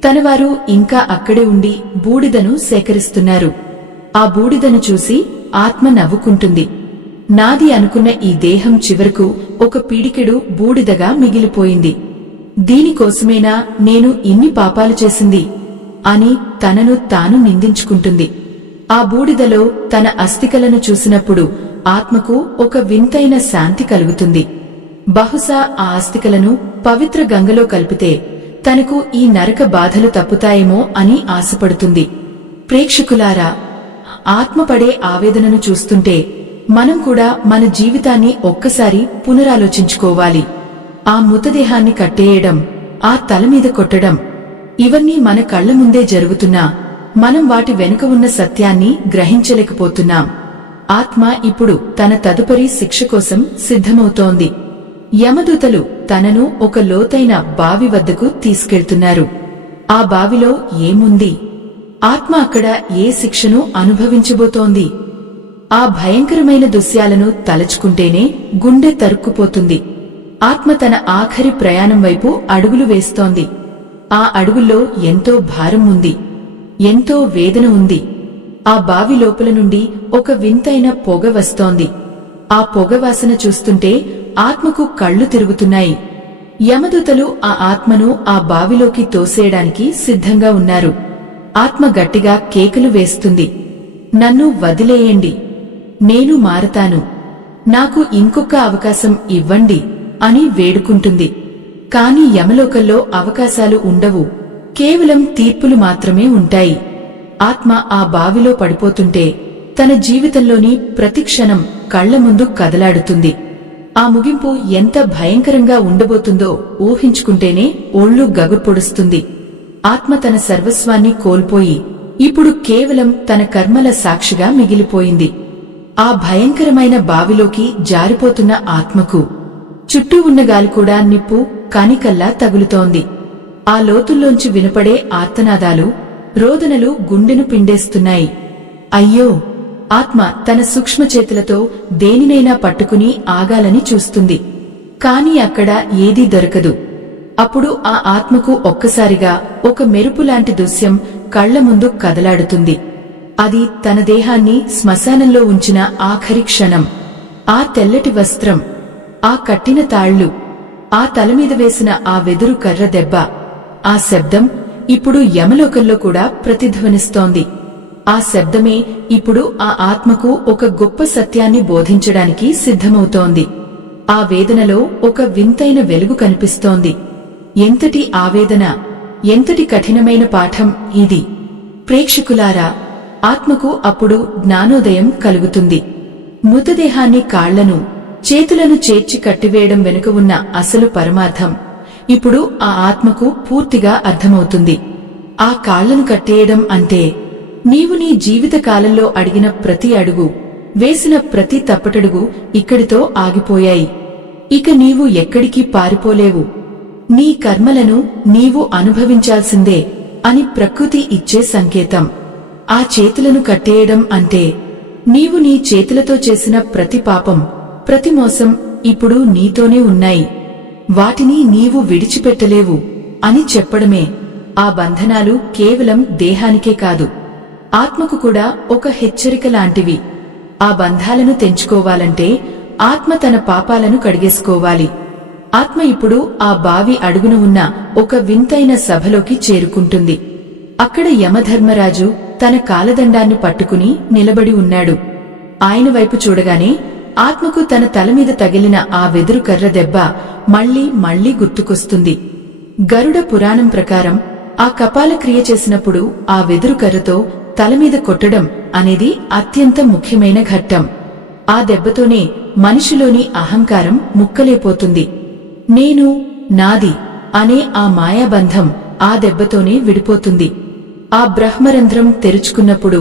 తనవారు ఇంకా అక్కడే ఉండి బూడిదను సేకరిస్తున్నారు. ఆ బూడిదను చూసి ఆత్మ నవ్వుకుంటుంది. నాది అనుకున్న ఈ దేహం చివరకు ఒక పిడికెడు బూడిదగా మిగిలిపోయింది. దీనికోసమేనా నేను ఇన్ని పాపాలు చేసింది అని తనను తాను నిందించుకుంటుంది. ఆ బూడిదలో తన అస్థికలను చూసినప్పుడు ఆత్మకు ఒక వింతైన శాంతి కలుగుతుంది. బహుశా ఆ అస్థికలను పవిత్ర గంగలో కలిపితే తనకు ఈ నరక బాధలు తప్పుతాయేమో అని ఆశపడుతుంది. ప్రేక్షకులారా, ఆత్మ పడే ఆవేదనను చూస్తుంటే మనం కూడా మన జీవితాన్ని ఒక్కసారి పునరాలోచించుకోవాలి. ఆ మృతదేహాన్ని కట్టేయడం, ఆ తలమీద కొట్టడం, ఇవన్నీ మన కళ్ల ముందే జరుగుతున్నా మనం వాటి వెనుక ఉన్న సత్యాన్ని గ్రహించలేకపోతున్నాం. ఆత్మ ఇప్పుడు తన తదుపరి శిక్ష కోసం సిద్ధమవుతోంది. యమదూతలు తనను ఒక లోతైన బావి వద్దకు తీసుకెళ్తున్నారు. ఆ బావిలో ఏముంది? ఆత్మ అక్కడ ఏ శిక్షను అనుభవించబోతోంది? ఆ భయంకరమైన దృశ్యాలను తలచుకుంటేనే గుండె తరుక్కుపోతుంది. ఆత్మ తన ఆఖరి ప్రయాణం వైపు అడుగులు వేస్తోంది. ఆ అడుగుల్లో ఎంతో భారం ఉంది, ఎంతో వేదన ఉంది. ఆ బావి లోపల నుండి ఒక వింతైన పొగ వస్తోంది. ఆ పొగ వాసన చూస్తుంటే ఆత్మకు కళ్ళు తిరుగుతున్నాయి. యమదూతలు ఆ ఆత్మను ఆ బావిలోకి తోసేయడానికి సిద్ధంగా ఉన్నారు. ఆత్మ గట్టిగా కేకలు వేస్తుంది. నన్ను వదిలేయండి, నేను మారతాను, నాకు ఇంకొక అవకాశం ఇవ్వండి అని వేడుకుంటుంది. కాని యమలోకంలో అవకాశాలు ఉండవు, కేవలం తీర్పులు మాత్రమే ఉంటాయి. ఆత్మ ఆ బావిలో పడిపోతుంటే తన జీవితంలోని ప్రతి క్షణం కళ్ల ముందు కదలాడుతుంది. ఆ ముగింపు ఎంత భయంకరంగా ఉండబోతుందో ఊహించుకుంటేనే ఒళ్ళు గగుర్పొడుస్తుంది. ఆత్మ తన సర్వస్వాన్ని కోల్పోయి ఇప్పుడు కేవలం తన కర్మల సాక్షిగా మిగిలిపోయింది. ఆ భయంకరమైన బావిలోకి జారిపోతున్న ఆత్మకు చుట్టూ ఉన్న గాలి కూడా నిప్పు కానికల్లా తగులుతోంది. ఆ లోతుల్లోంచి వినపడే ఆర్తనాదాలు, రోదనలు గుండెను పిండేస్తున్నాయి. అయ్యో! ఆత్మ తన సూక్ష్మ చేతులతో దేనినైనా పట్టుకుని ఆగాలని చూస్తుంది. కాని అక్కడ ఏదీ దొరకదు. అప్పుడు ఆ ఆత్మకు ఒక్కసారిగా ఒక మెరుపులాంటి దృశ్యం కళ్ల ముందు కదలాడుతుంది. అది తన దేహాన్ని శ్మశానంలో ఉంచిన ఆఖరి క్షణం. ఆ తెల్లటి వస్త్రం, ఆ కట్టిన తాళ్లు, ఆ తలమీద వేసిన ఆ వెదురు కర్ర దెబ్బ, ఆ శబ్దం ఇప్పుడు యమలోకంలో కూడా ప్రతిధ్వనిస్తోంది. ఆ శబ్దమే ఇప్పుడు ఆ ఆత్మకు ఒక గొప్ప సత్యాన్ని బోధించడానికి సిద్ధమవుతోంది. ఆ వేదనలో ఒక వింతైన వెలుగు కనిపిస్తోంది. ఎంతటి ఆవేదన, ఎంతటి కఠినమైన పాఠం ఇది! ప్రేక్షకులారా, ఆత్మకు అప్పుడు జ్ఞానోదయం కలుగుతుంది. మృతదేహాన్ని కాళ్లను, చేతులను చేర్చి కట్టివేయడం వెనుక ఉన్న అసలు పరమార్థం ఇప్పుడు ఆ ఆత్మకు పూర్తిగా అర్థమవుతుంది. ఆ కాళ్లను కట్టేయడం అంటే నీవు నీ జీవిత కాలంలో అడిగిన ప్రతి అడుగు, వేసిన ప్రతి తప్పటడుగు ఇక్కడితో ఆగిపోయాయి. ఇక నీవు ఎక్కడికి పారిపోలేవు. నీ కర్మలను నీవు అనుభవించాల్సిందే అని ప్రకృతి ఇచ్చే సంకేతం. ఆ చేతులను కట్టేయడం అంటే నీవు నీ చేతులతో చేసిన ప్రతి పాపం, ప్రతి మోసం ఇప్పుడు నీతోనే ఉన్నాయి, వాటిని నీవు విడిచిపెట్టలేవు అని చెప్పడమే. ఆ బంధనాలు కేవలం దేహానికే కాదు, ఆత్మకు కూడా ఒక హెచ్చరిక లాంటివి. ఆ బంధాలను తెంచుకోవాలంటే ఆత్మ తన పాపాలను కడిగేసుకోవాలి. ఆత్మ ఇప్పుడు ఆ బావి అడుగున ఉన్న ఒక వింతైన సభలోకి చేరుకుంటుంది. అక్కడ యమధర్మరాజు తన కాలదండాన్ని పట్టుకుని నిలబడి ఉన్నాడు. ఆయన వైపు చూడగానే ఆత్మకు తన తలమీద తగిలిన ఆ వెదురు కర్ర దెబ్బ మళ్లీ మళ్లీ గుర్తుకొస్తుంది. గరుడ పురాణం ప్రకారం ఆ కపాల క్రియ చేసినప్పుడు ఆ వెదురు కర్రతో తలమీద కొట్టడం అనేది అత్యంత ముఖ్యమైన ఘట్టం. ఆ దెబ్బతోనే మనిషిలోని అహంకారం ముక్కలైపోతుంది. నేను, నాది అనే ఆ మాయాబంధం ఆ దెబ్బతోనే విడిపోతుంది. ఆ బ్రహ్మరంధ్రం తెరుచుకున్నప్పుడు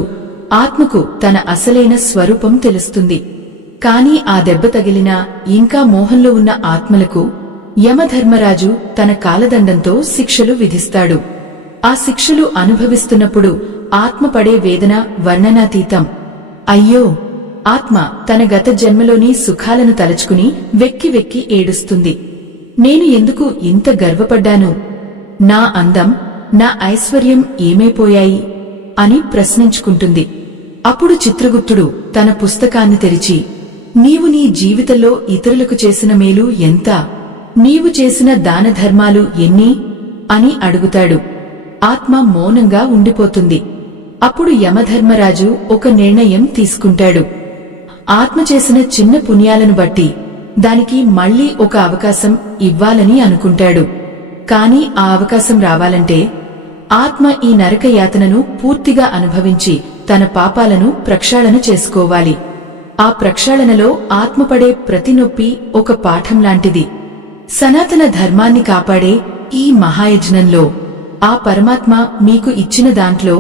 ఆత్మకు తన అసలైన స్వరూపం తెలుస్తుంది. కాని ఆ దెబ్బ తగిలినా ఇంకా మోహంలో ఉన్న ఆత్మలకు యమధర్మరాజు తన కాలదండంతో శిక్షలు విధిస్తాడు. ఆ శిక్షలు అనుభవిస్తున్నప్పుడు ఆత్మ పడే వేదన వర్ణనాతీతం. అయ్యో, ఆత్మ తన గత జన్మలోని సుఖాలను తలచుకుని వెక్కి వెక్కి ఏడుస్తుంది. నేను ఎందుకు ఇంత గర్వపడ్డాను? నా అందం, నా ఐశ్వర్యం ఏమైపోయాయి అని ప్రశ్నించుకుంటుంది. అప్పుడు చిత్రగుప్తుడు తన పుస్తకాన్ని తెరిచి, నీవు నీ జీవితంలో ఇతరులకు చేసిన మేలు ఎంత, నీవు చేసిన దానధర్మాలు ఎన్ని అని అడుగుతాడు. ఆత్మ మౌనంగా ఉండిపోతుంది. అప్పుడు యమధర్మరాజు ఒక నిర్ణయం తీసుకుంటాడు. ఆత్మ చేసిన చిన్న పుణ్యాలను బట్టి దానికి మళ్లీ ఒక అవకాశం ఇవ్వాలని అనుకుంటాడు. కాని ఆ అవకాశం రావాలంటే ఆత్మ ఈ నరక యాతనను పూర్తిగా అనుభవించి తన పాపాలను ప్రక్షాళన చేసుకోవాలి. ఆ ప్రక్షాళనలో ఆత్మపడే ప్రతి నొప్పి ఒక పాఠం లాంటిది. సనాతన ధర్మాన్ని కాపాడే ఈ మహాయజ్ఞంలో ఆ పరమాత్మ మీకు ఇచ్చిన దాంట్లో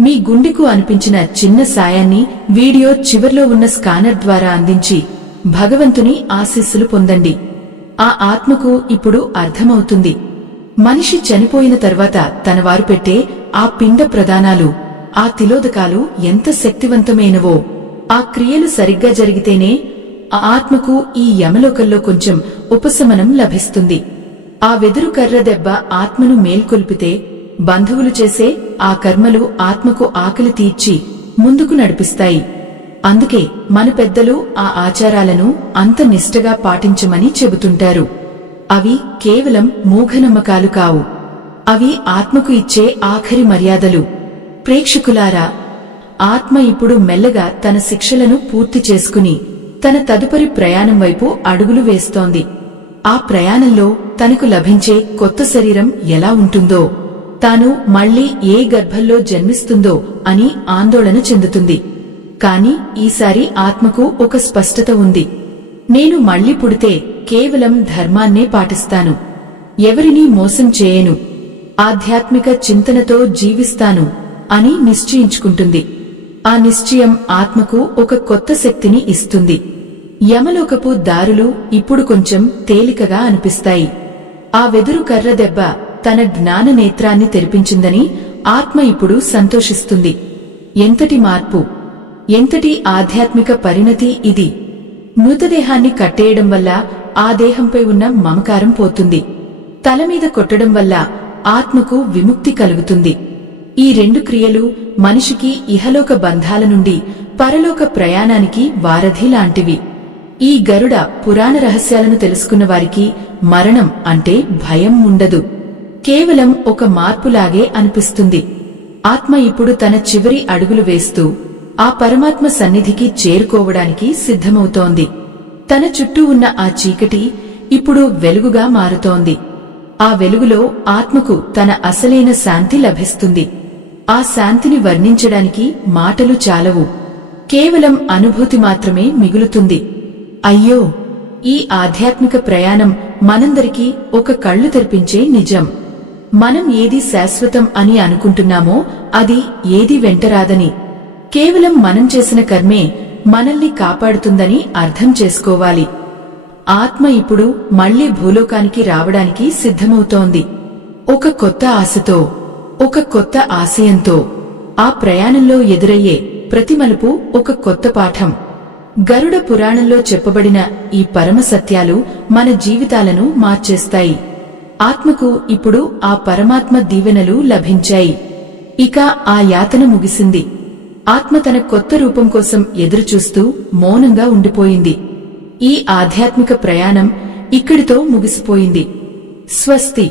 మీ గుండెకు అనిపించిన చిన్న సాయాన్ని వీడియో చివర్లో ఉన్న స్కానర్ ద్వారా అందించి భగవంతుని ఆశీస్సులు పొందండి. ఆ ఆత్మకు ఇప్పుడు అర్థమవుతుంది, మనిషి చనిపోయిన తర్వాత తనవారు పెట్టే ఆ పిండ ప్రదానాలు, ఆ తిలోదకాలు ఎంత శక్తివంతమైనవో. ఆ క్రియలు సరిగ్గా జరిగితేనే ఆ ఆత్మకు ఈ యమలోకంలో కొంచెం ఉపశమనం లభిస్తుంది. ఆ వెదురు కర్ర దెబ్బ ఆత్మను మేల్కొల్పితే బంధువులు చేసే ఆ కర్మలు ఆత్మకు ఆకలి తీర్చి ముందుకు నడిపిస్తాయి. అందుకే మన పెద్దలు ఆ ఆచారాలను అంత నిష్టగా పాటించమని చెబుతుంటారు. అవి కేవలం మూఢనమ్మకాలు కావు, అవి ఆత్మకు ఇచ్చే ఆఖరి మర్యాదలు. ప్రేక్షకులారా, ఆత్మ ఇప్పుడు మెల్లగా తన శిక్షలను పూర్తి చేసుకుని తన తదుపరి ప్రయాణం వైపు అడుగులు వేస్తోంది. ఆ ప్రయాణంలో తనకు లభించే కొత్త శరీరం ఎలా ఉంటుందో, తాను మళ్లీ ఏ గర్భంలో జన్మిస్తుందో అని ఆందోళన చెందుతుంది. కాని ఈసారి ఆత్మకు ఒక స్పష్టత ఉంది. నేను మళ్లీ పుడితే కేవలం ధర్మాన్నే పాటిస్తాను, ఎవరినీ మోసం చేయను, ఆధ్యాత్మిక చింతనతో జీవిస్తాను అని నిశ్చయించుకుంటుంది. ఆ నిశ్చయం ఆత్మకు ఒక కొత్త శక్తిని ఇస్తుంది. యమలోకపు దారులు ఇప్పుడు కొంచెం తేలికగా అనిపిస్తాయి. ఆ వెదురు కర్ర దెబ్బ తన జ్ఞాన నేత్రాన్ని తెరిపించిందని ఆత్మ ఇప్పుడు సంతోషిస్తుంది. ఎంతటి మార్పు, ఎంతటి ఆధ్యాత్మిక పరిణతి ఇది! మృతదేహాన్ని కట్టేయడం వల్ల ఆ దేహంపై ఉన్న మమకారం పోతుంది. తలమీద కొట్టడం వల్ల ఆత్మకు విముక్తి కలుగుతుంది. ఈ రెండు క్రియలు మనిషికి ఇహలోక బంధాల నుండి పరలోక ప్రయాణానికి వారధి లాంటివి. ఈ గరుడ పురాణ రహస్యాలను తెలుసుకున్న వారికి మరణం అంటే భయం ఉండదు, కేవలం ఒక మార్పులాగే అనిపిస్తుంది. ఆత్మ ఇప్పుడు తన చివరి అడుగులు వేస్తూ ఆ పరమాత్మ సన్నిధికి చేరుకోవడానికి సిద్ధమవుతోంది. తన చుట్టూ ఉన్న ఆ చీకటి ఇప్పుడు వెలుగుగా మారుతోంది. ఆ వెలుగులో ఆత్మకు తన అసలైన శాంతి లభిస్తుంది. ఆ శాంతిని వర్ణించడానికి మాటలు చాలవు, కేవలం అనుభూతి మాత్రమే మిగులుతుంది. అయ్యో, ఈ ఆధ్యాత్మిక ప్రయాణం మనందరికీ ఒక కళ్లు తెరిపించే నిజం. మనం ఏది శాశ్వతం అని అనుకుంటున్నామో అది ఏది వెంటరాదని, కేవలం మనం చేసిన కర్మే మనల్ని కాపాడుతుందని అర్థం చేసుకోవాలి. ఆత్మ ఇప్పుడు మళ్లీ భూలోకానికి రావడానికి సిద్ధమవుతోంది. ఒక కొత్త ఆశతో, ఒక కొత్త ఆశయంతో. ఆ ప్రయాణంలో ఎదురయ్యే ప్రతి మలుపు ఒక కొత్త పాఠం. గరుడ పురాణంలో చెప్పబడిన ఈ పరమ సత్యాలు మన జీవితాలను మార్చేస్తాయి. ఆత్మకు ఇప్పుడు ఆ పరమాత్మ దీవెనలు లభించాయి. ఇక ఆ యాతన ముగిసింది. ఆత్మ తన కొత్త రూపం కోసం ఎదురుచూస్తూ మౌనంగా ఉండిపోయింది. ఈ ఆధ్యాత్మిక ప్రయాణం ఇక్కడితో ముగిసిపోయింది. స్వస్తి.